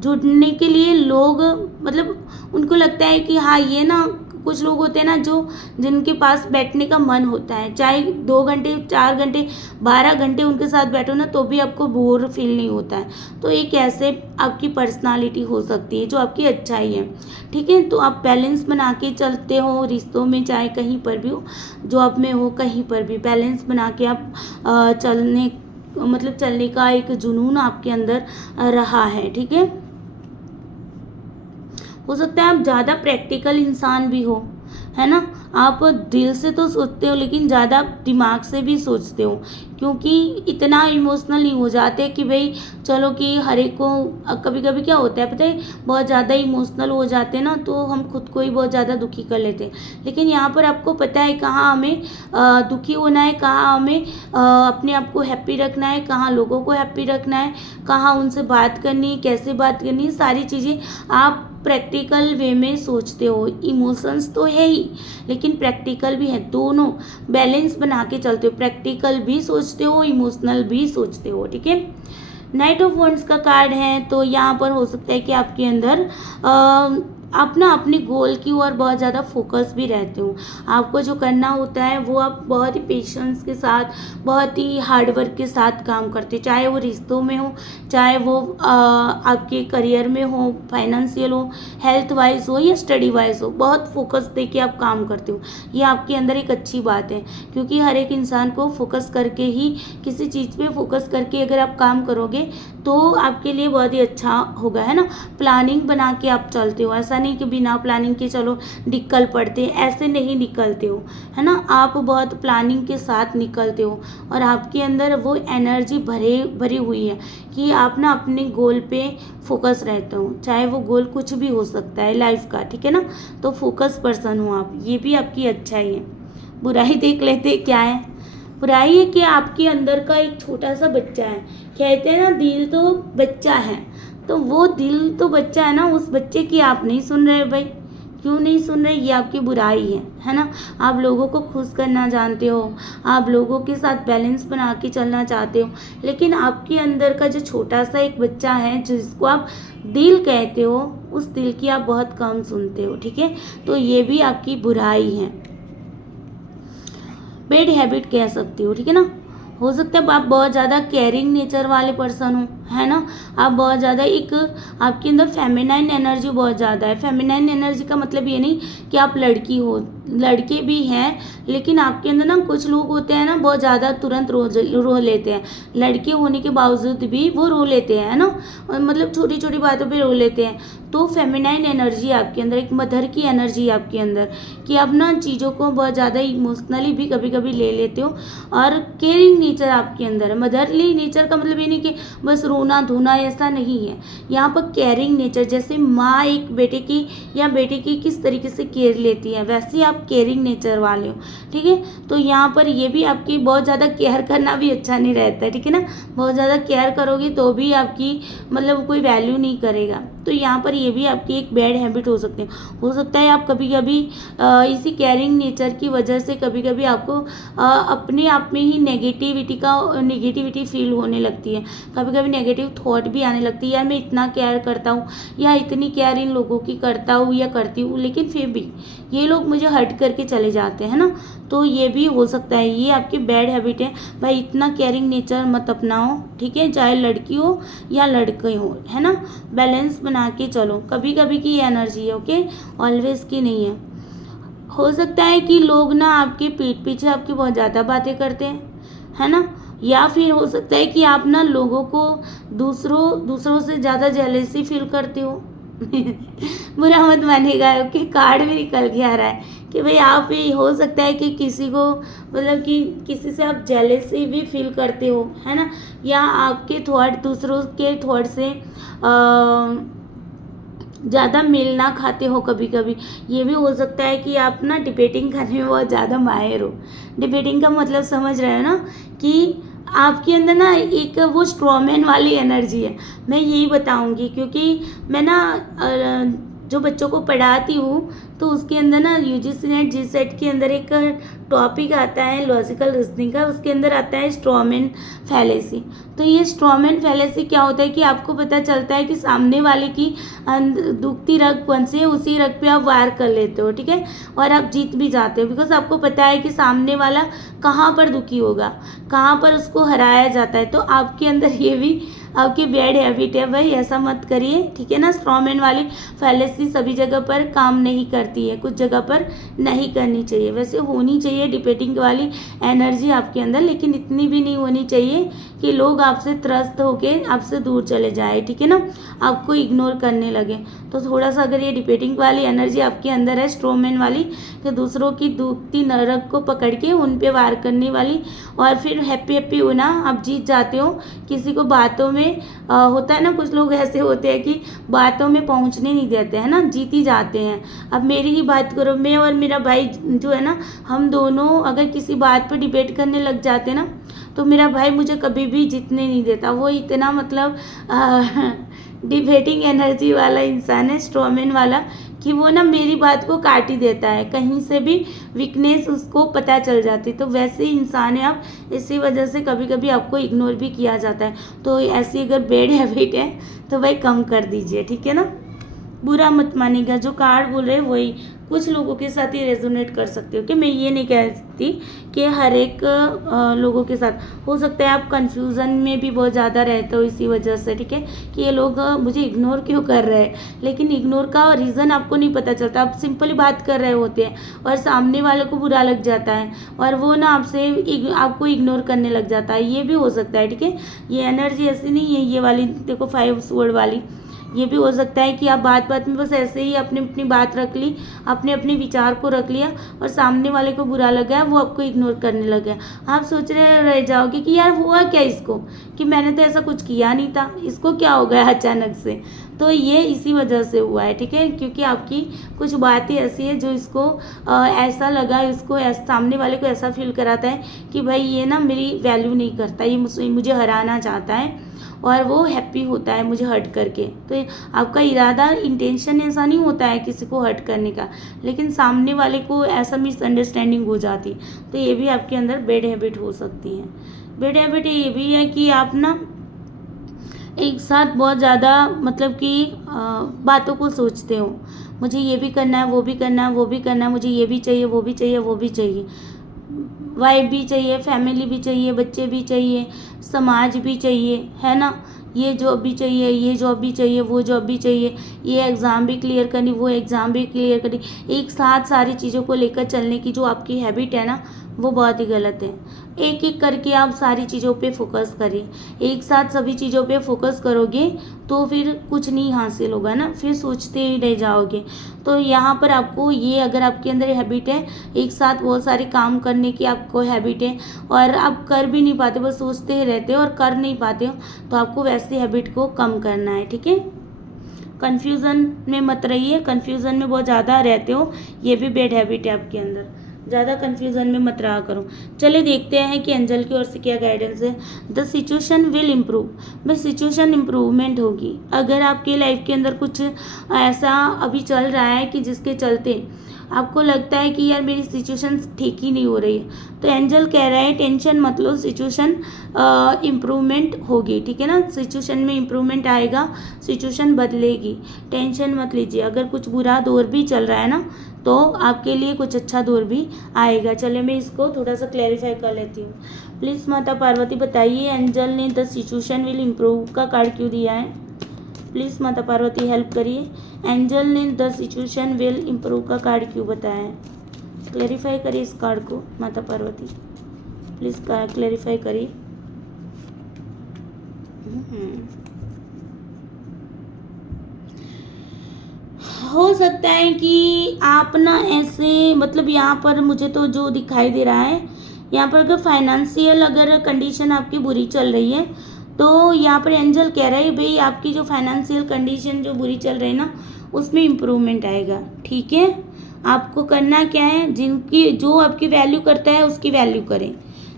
जुड़ने के लिए लोग मतलब उनको लगता है कि हाँ ये ना, कुछ लोग होते हैं ना जो जिनके पास बैठने का मन होता है, चाहे 2 घंटे 4 घंटे 12 घंटे उनके साथ बैठो ना तो भी आपको बोर फील नहीं होता है। तो एक ऐसे आपकी पर्सनालिटी हो सकती है जो आपकी अच्छाई है, ठीक है। तो आप बैलेंस बना के चलते हो रिश्तों में, चाहे कहीं पर भी हो, जॉब में हो, कहीं पर भी बैलेंस बना के आप चलने का एक जुनून आपके अंदर रहा है, ठीक है। हो सकता है आप ज़्यादा प्रैक्टिकल इंसान भी हो, है ना। आप दिल से तो सोचते हो लेकिन ज़्यादा दिमाग से भी सोचते हो, क्योंकि इतना इमोशनल नहीं हो जाते कि भाई चलो कि हर एक को। कभी कभी क्या होता है पता है, बहुत ज़्यादा इमोशनल हो जाते हैं ना तो हम खुद को ही बहुत ज़्यादा दुखी कर लेते हैं। लेकिन यहाँ पर आपको पता है कहाँ हमें दुखी होना है, कहाँ हमें अपने आप को हैप्पी रखना है, कहाँ लोगों को हैप्पी रखना है, कहाँ उनसे बात करनी है, कैसे बात करनी है, सारी चीज़ें आप प्रैक्टिकल वे में सोचते हो। इमोशंस तो है ही लेकिन प्रैक्टिकल भी है, दोनों बैलेंस बना के चलते हो, प्रैक्टिकल भी सोचते हो, इमोशनल भी सोचते हो। ठीक है, नाइट ऑफ वंड्स का कार्ड है तो यहाँ पर हो सकता है कि आपके अंदर आप ना अपने गोल की ओर बहुत ज़्यादा फोकस भी रहते हो। आपको जो करना होता है वो आप बहुत ही पेशेंस के साथ, बहुत ही हार्डवर्क के साथ काम करते हो, चाहे वो रिश्तों में हो, चाहे वो आपके करियर में हो, फाइनेंशियल हो, हेल्थ वाइज हो या स्टडी वाइज हो, बहुत फोकस दे के आप काम करते हो। ये आपके अंदर एक अच्छी बात है, क्योंकि हर एक इंसान को फोकस करके ही, किसी चीज़ पे फोकस करके अगर आप काम करोगे तो आपके लिए बहुत ही अच्छा होगा, है ना। प्लानिंग बना के आप चलते हो, ऐसा नहीं कि बिना प्लानिंग के चलो निकल पड़ते, ऐसे नहीं निकलते हो, है ना। आप बहुत प्लानिंग के साथ निकलते हो और आपके अंदर वो एनर्जी भरी हुई है कि आप ना अपने गोल पे फोकस रहते हो, चाहे वो गोल कुछ भी हो सकता है लाइफ का। ठीक है ना, तो फोकस पर्सन हो आप, ये भी आपकी अच्छाई है। बुराई देख लेते क्या है। बुराई है कि आपके अंदर का एक छोटा सा बच्चा है, कहते हैं ना दिल तो बच्चा है, तो वो दिल तो बच्चा है ना, उस बच्चे की आप नहीं सुन रहे भाई। क्यों नहीं सुन रहे, ये आपकी बुराई है ना। आप लोगों को खुश करना जानते हो, आप लोगों के साथ बैलेंस बना के चलना चाहते हो, लेकिन आपके अंदर का जो छोटा सा एक बच्चा है जिसको आप दिल कहते हो, उस दिल की आप बहुत कम सुनते हो। ठीक है, तो ये भी आपकी बुराई है, बैड हैबिट कह सकती हो। ठीक है ना, हो सकता है आप बहुत ज़्यादा केयरिंग नेचर वाले पर्सन हो, है ना। आप बहुत ज़्यादा एक, आपके अंदर फेमिनाइन एनर्जी बहुत ज़्यादा है। फेमिनाइन एनर्जी का मतलब ये नहीं कि आप लड़की हो, लड़के भी हैं, लेकिन आपके अंदर ना कुछ लोग होते हैं ना बहुत ज़्यादा तुरंत रो लेते हैं, लड़के होने के बावजूद भी वो रो लेते हैं, है ना, मतलब छोटी छोटी बातों पे रो लेते हैं। तो फेमिनाइन एनर्जी आपके अंदर, एक मदर की एनर्जी आपके अंदर, कि आप ना चीज़ों को बहुत ज़्यादा इमोशनली भी कभी कभी ले लेते हो, और केयरिंग नेचर आपके अंदर है। मदरली नेचर का मतलब ये नहीं कि बस रोना धोना, ऐसा नहीं है। यहाँ पर केयरिंग नेचर, जैसे माँ एक बेटे की या बेटे की किस तरीके से केयर लेती है, वैसे आप केयरिंग नेचर वाले हो। ठीक है, तो यहाँ पर ये भी आपकी बहुत ज़्यादा केयर करना भी अच्छा नहीं रहता है। ठीक है ना, बहुत ज़्यादा केयर करोगे तो भी आपकी मतलब कोई वैल्यू नहीं करेगा। तो यहाँ पर ये भी आपकी एक बैड हैबिट हो सकती है। हो सकता है आप कभी कभी इसी केयरिंग नेचर की वजह से कभी कभी आपको अपने आप में ही नेगेटिविटी फील होने लगती है, कभी कभी नेगेटिव थॉट भी आने लगती है, यार मैं इतना केयर करता हूँ या इतनी केयर इन लोगों की करता हूँ या करती हूँ, लेकिन फिर भी ये लोग मुझे हर्ट करके चले जाते हैं ना। तो ये भी हो सकता है, ये आपकी बैड हैबिट है भाई। इतना केयरिंग नेचर मत अपनाओ, ठीक है, चाहे लड़की हो या लड़के हो, है ना। बैलेंस बना के चलो, कभी कभी की एनर्जी है, ओके, ऑलवेज की नहीं है। हो सकता है कि लोग ना आपके पीठ पीछे आपकी बहुत ज़्यादा बातें करते हैं, है ना, या फिर हो सकता है कि आप ना लोगों को दूसरों से ज़्यादा जेलेसी फील करते हो। बुरा मत मानिएगा, ओके, कार्ड में निकल के आ रहा है कि भाई आप ही, हो सकता है कि किसी को मतलब कि किसी से आप जेलेसी भी फील करते हो, है ना, या आपके थॉट दूसरों के थॉट से ज़्यादा मेल ना खाते हो कभी कभी। ये भी हो सकता है कि आप ना डिबेटिंग करने में बहुत ज़्यादा माहिर हो। डिबेटिंग का मतलब समझ रहे हो ना, कि आपके अंदर ना एक वो स्ट्रॉमैन वाली एनर्जी है। मैं यही बताऊंगी क्योंकि मैं ना जो बच्चों को पढ़ाती हूँ तो उसके अंदर ना यूजीसी नेट जीसेट के अंदर एक टॉपिक आता है लॉजिकल रीजनिंग का, उसके अंदर आता है स्ट्रॉमैन फैलेसी। तो ये स्ट्रॉमैन फैलेसी क्या होता है कि आपको पता चलता है कि सामने वाले की दुखती रग कौन सी है, उसी रग पे आप वार कर लेते हो, ठीक है, और आप जीत भी जाते हो, बिकॉज आपको पता है कि सामने वाला कहाँ पर दुखी होगा, कहाँ पर उसको हराया जाता है। तो आपके अंदर ये भी आपकी बैड हैबिट है भाई, ऐसा मत करिए, ठीक है ना। स्ट्रॉमैन वाली फैलेसी सभी जगह पर काम नहीं करती। करती है, कुछ जगह पर नहीं करनी चाहिए। वैसे होनी चाहिए डिबेटिंग वाली एनर्जी आपके अंदर, लेकिन इतनी भी नहीं होनी चाहिए कि लोग आपसे त्रस्त होके आपसे दूर चले जाए, ठीक है ना, आपको इग्नोर करने लगे। तो थोड़ा सा अगर ये डिबेटिंग वाली एनर्जी आपके अंदर है, स्ट्रोमैन वाली, कि दूसरों की दुखती नरक को पकड़ के उन पे वार करने वाली, और फिर हैप्पी हैप्पी होना, आप जीत जाते हो। किसी को बातों में होता है ना, कुछ लोग ऐसे होते हैं कि बातों में पहुंचने नहीं देते हैं ना, जीत ही जाते हैं। अब मेरी ही बात करो, मैं और मेरा भाई जो है ना, हम दोनों अगर किसी बात पर डिबेट करने लग जाते हैं ना, तो मेरा भाई मुझे कभी भी जीतने नहीं देता। वो इतना मतलब डिबेटिंग एनर्जी वाला इंसान है, स्ट्रॉमैन वाला, कि वो ना मेरी बात को काट ही देता है, कहीं से भी वीकनेस उसको पता चल जाती। तो वैसे ही इंसान है आप, इसी वजह से कभी कभी आपको इग्नोर भी किया जाता है। तो ऐसी अगर बैड हैबिट है तो भाई कम कर दीजिए, ठीक है ना, बुरा मत मानिएगा। जो कार्ड बोल रहे हैं वही कुछ लोगों के साथ ही रेजोनेट कर सकते हो, कि मैं ये नहीं कहती कि हर एक लोगों के साथ हो सकता है। आप कंफ्यूजन में भी बहुत ज़्यादा रहते हो इसी वजह से, ठीक है, कि ये लोग मुझे इग्नोर क्यों कर रहे हैं, लेकिन इग्नोर का रीज़न आपको नहीं पता चलता। आप सिंपली बात कर रहे होते हैं और सामने वाले को बुरा लग जाता है और वो ना आपको इग्नोर करने लग जाता है, ये भी हो सकता है, ठीक है। ये एनर्जी ऐसी नहीं है, ये वाली देखो 5 स्वॉर्ड वाली, ये भी हो सकता है कि आप बात बात में बस ऐसे ही अपनी अपनी बात रख ली, अपने अपने विचार को रख लिया और सामने वाले को बुरा लगा, वो आपको इग्नोर करने लगा। आप सोच रह जाओगे कि यार हुआ क्या इसको, कि मैंने तो ऐसा कुछ किया नहीं था, इसको क्या हो गया अचानक से। तो ये इसी वजह से हुआ है, ठीक है, क्योंकि आपकी कुछ बातें ऐसी है जो इसको ऐसा लगा, इसको सामने वाले को ऐसा फील कराता है कि भाई ये ना मेरी वैल्यू नहीं करता, ये मुझे हराना चाहता है और वो हैप्पी होता है मुझे हर्ट करके। तो आपका इरादा, इंटेंशन ऐसा नहीं होता है किसी को हर्ट करने का, लेकिन सामने वाले को ऐसा मिसअंडरस्टैंडिंग हो जाती। तो ये भी आपके अंदर बैड हैबिट हो सकती है। बैड हैबिट ये भी है कि आप ना एक साथ बहुत ज़्यादा मतलब कि बातों को सोचते हो, मुझे ये भी करना है, वो भी करना है, वो भी करना है, मुझे ये भी चाहिए, वो भी चाहिए, वो भी चाहिए, वाइफ भी चाहिए, फैमिली भी चाहिए, बच्चे भी चाहिए, समाज भी चाहिए, है ना, ये जॉब भी चाहिए, ये जॉब भी चाहिए, वो जॉब भी चाहिए, ये एग्ज़ाम भी क्लियर करनी, वो एग्ज़ाम भी क्लियर करनी। एक साथ सारी चीज़ों को लेकर चलने की जो आपकी हैबिट है ना, वो बहुत ही गलत है। एक एक करके आप सारी चीज़ों पे फोकस करिए। एक साथ सभी चीज़ों पे फोकस करोगे तो फिर कुछ नहीं हासिल होगा ना, फिर सोचते ही रह जाओगे। तो यहाँ पर आपको ये, अगर आपके अंदर हैबिट है एक साथ बहुत सारे काम करने की, आपको हैबिट है और आप कर भी नहीं पाते, बस सोचते ही रहते हो और कर नहीं पाते हो, तो आपको वैसी हैबिट को कम करना है, ठीक है। कन्फ्यूज़न में मत रहिए, कन्फ्यूज़न में बहुत ज़्यादा रहते हो, ये भी बैड हैबिट है आपके अंदर, ज़्यादा कन्फ्यूज़न में मत रहा करो। चलिए देखते हैं कि एंजल की ओर से क्या गाइडेंस है। द सिचुएशन विल इम्प्रूव, भाई सिचुएशन इम्प्रूवमेंट होगी। अगर आपके लाइफ के अंदर कुछ ऐसा अभी चल रहा है कि जिसके चलते आपको लगता है कि यार मेरी सिचुएशन ठीक ही नहीं हो रही है, तो एंजल कह रहा है टेंशन मत लो, सिचुएशन इम्प्रूवमेंट होगी, ठीक है ना, सिचुएशन में इम्प्रूवमेंट आएगा, सिचुएशन बदलेगी, टेंशन मत लीजिए। अगर कुछ बुरा दौर भी चल रहा है ना, तो आपके लिए कुछ अच्छा दौर भी आएगा। चलिए मैं इसको थोड़ा सा क्लैरिफाई कर लेती हूँ। प्लीज़ माता पार्वती बताइए एंजल ने द सिचुएशन विल इम्प्रूव का कार्ड क्यों दिया है। प्लीज़ माता पार्वती हेल्प करिए, एंजल ने द सिचुएशन विल इम्प्रूव का कार्ड क्यों बताया है। क्लैरिफाई करिए इस कार्ड को माता पार्वती, प्लीज़ क्लैरिफाई करिए। हो सकता है कि आप ना ऐसे, मतलब यहाँ पर मुझे तो जो दिखाई दे रहा है, यहाँ पर अगर फाइनेंशियल अगर कंडीशन आपकी बुरी चल रही है, तो यहाँ पर एंजल कह रहा है भाई आपकी जो फाइनेंशियल कंडीशन जो बुरी चल रही है ना, उसमें इम्प्रूवमेंट आएगा, ठीक है। आपको करना क्या है, जो आपकी वैल्यू करता है उसकी वैल्यू करें,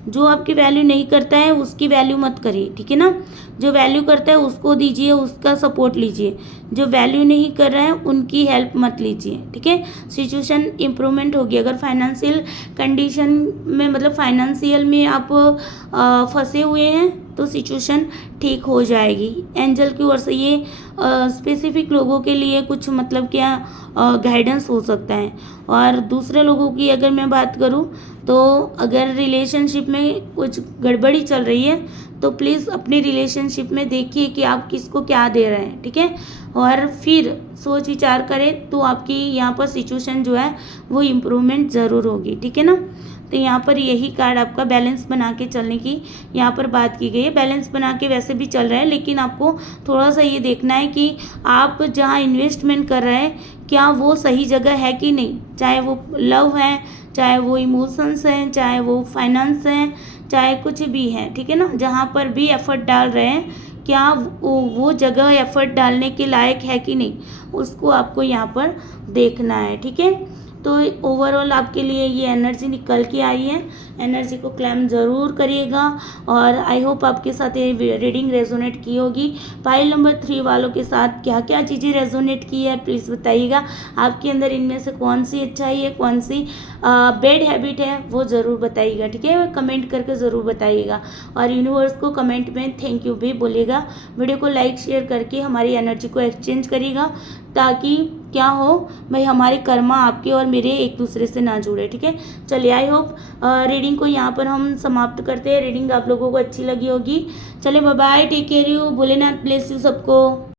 जो आपकी वैल्यू नहीं करता है उसकी वैल्यू मत करिए, ठीक है ना। जो वैल्यू करता है उसको दीजिए, उसका सपोर्ट लीजिए, जो वैल्यू नहीं कर रहा है उनकी हेल्प मत लीजिए, ठीक है। सिचुएशन इम्प्रूवमेंट होगी। अगर फाइनेंशियल कंडीशन में, मतलब फाइनेंशियल में आप फंसे हुए हैं, तो सिचुएशन ठीक हो जाएगी। एंजल की ओर से ये स्पेसिफिक लोगों के लिए कुछ मतलब क्या गाइडेंस हो सकता है। और दूसरे लोगों की अगर मैं बात करूं, तो अगर रिलेशनशिप में कुछ गड़बड़ी चल रही है तो प्लीज़ अपनी रिलेशनशिप में देखिए कि आप किसको क्या दे रहे हैं, ठीक है, और फिर सोच विचार करें तो आपकी यहाँ पर सिचुएशन जो है वो इम्प्रूवमेंट ज़रूर होगी, ठीक है ना। तो यहाँ पर यही कार्ड आपका बैलेंस बना के चलने की यहाँ पर बात की गई है। बैलेंस बना के वैसे भी चल रहा है, लेकिन आपको थोड़ा सा ये देखना है कि आप जहाँ इन्वेस्टमेंट कर रहे हैं क्या वो सही जगह है कि नहीं, चाहे वो लव है, चाहे वो इमोशंस हैं, चाहे वो फाइनेंस हैं, चाहे कुछ भी है, ठीक है ना। जहाँ पर भी एफर्ट डाल रहे हैं क्या वो जगह एफर्ट डालने के लायक है कि नहीं, उसको आपको यहाँ पर देखना है, ठीक है। तो ओवरऑल आपके लिए ये एनर्जी निकल के आई है, एनर्जी को क्लेम ज़रूर करिएगा और आई होप आपके साथ ये रीडिंग रेजोनेट की होगी। पाइल नंबर 3 वालों के साथ क्या क्या चीज़ें रेजोनेट की है प्लीज़ बताइएगा। आपके अंदर इनमें से कौन सी अच्छाई है, कौन सी बैड हैबिट है, वो ज़रूर बताइएगा, ठीक है, कमेंट करके ज़रूर बताइएगा और यूनिवर्स को कमेंट में थैंक यू भी बोलिएगा। वीडियो को लाइक शेयर करके हमारी एनर्जी को एक्सचेंज करिएगा ताकि क्या हो भाई, हमारे कर्मा आपके और मेरे एक दूसरे से ना जुड़े, ठीक है। चलिए आई होप रीडिंग को यहाँ पर हम समाप्त करते हैं। रीडिंग आप लोगों को अच्छी लगी होगी। चलिए bye bye, take care you, Bholenath bless you सबको।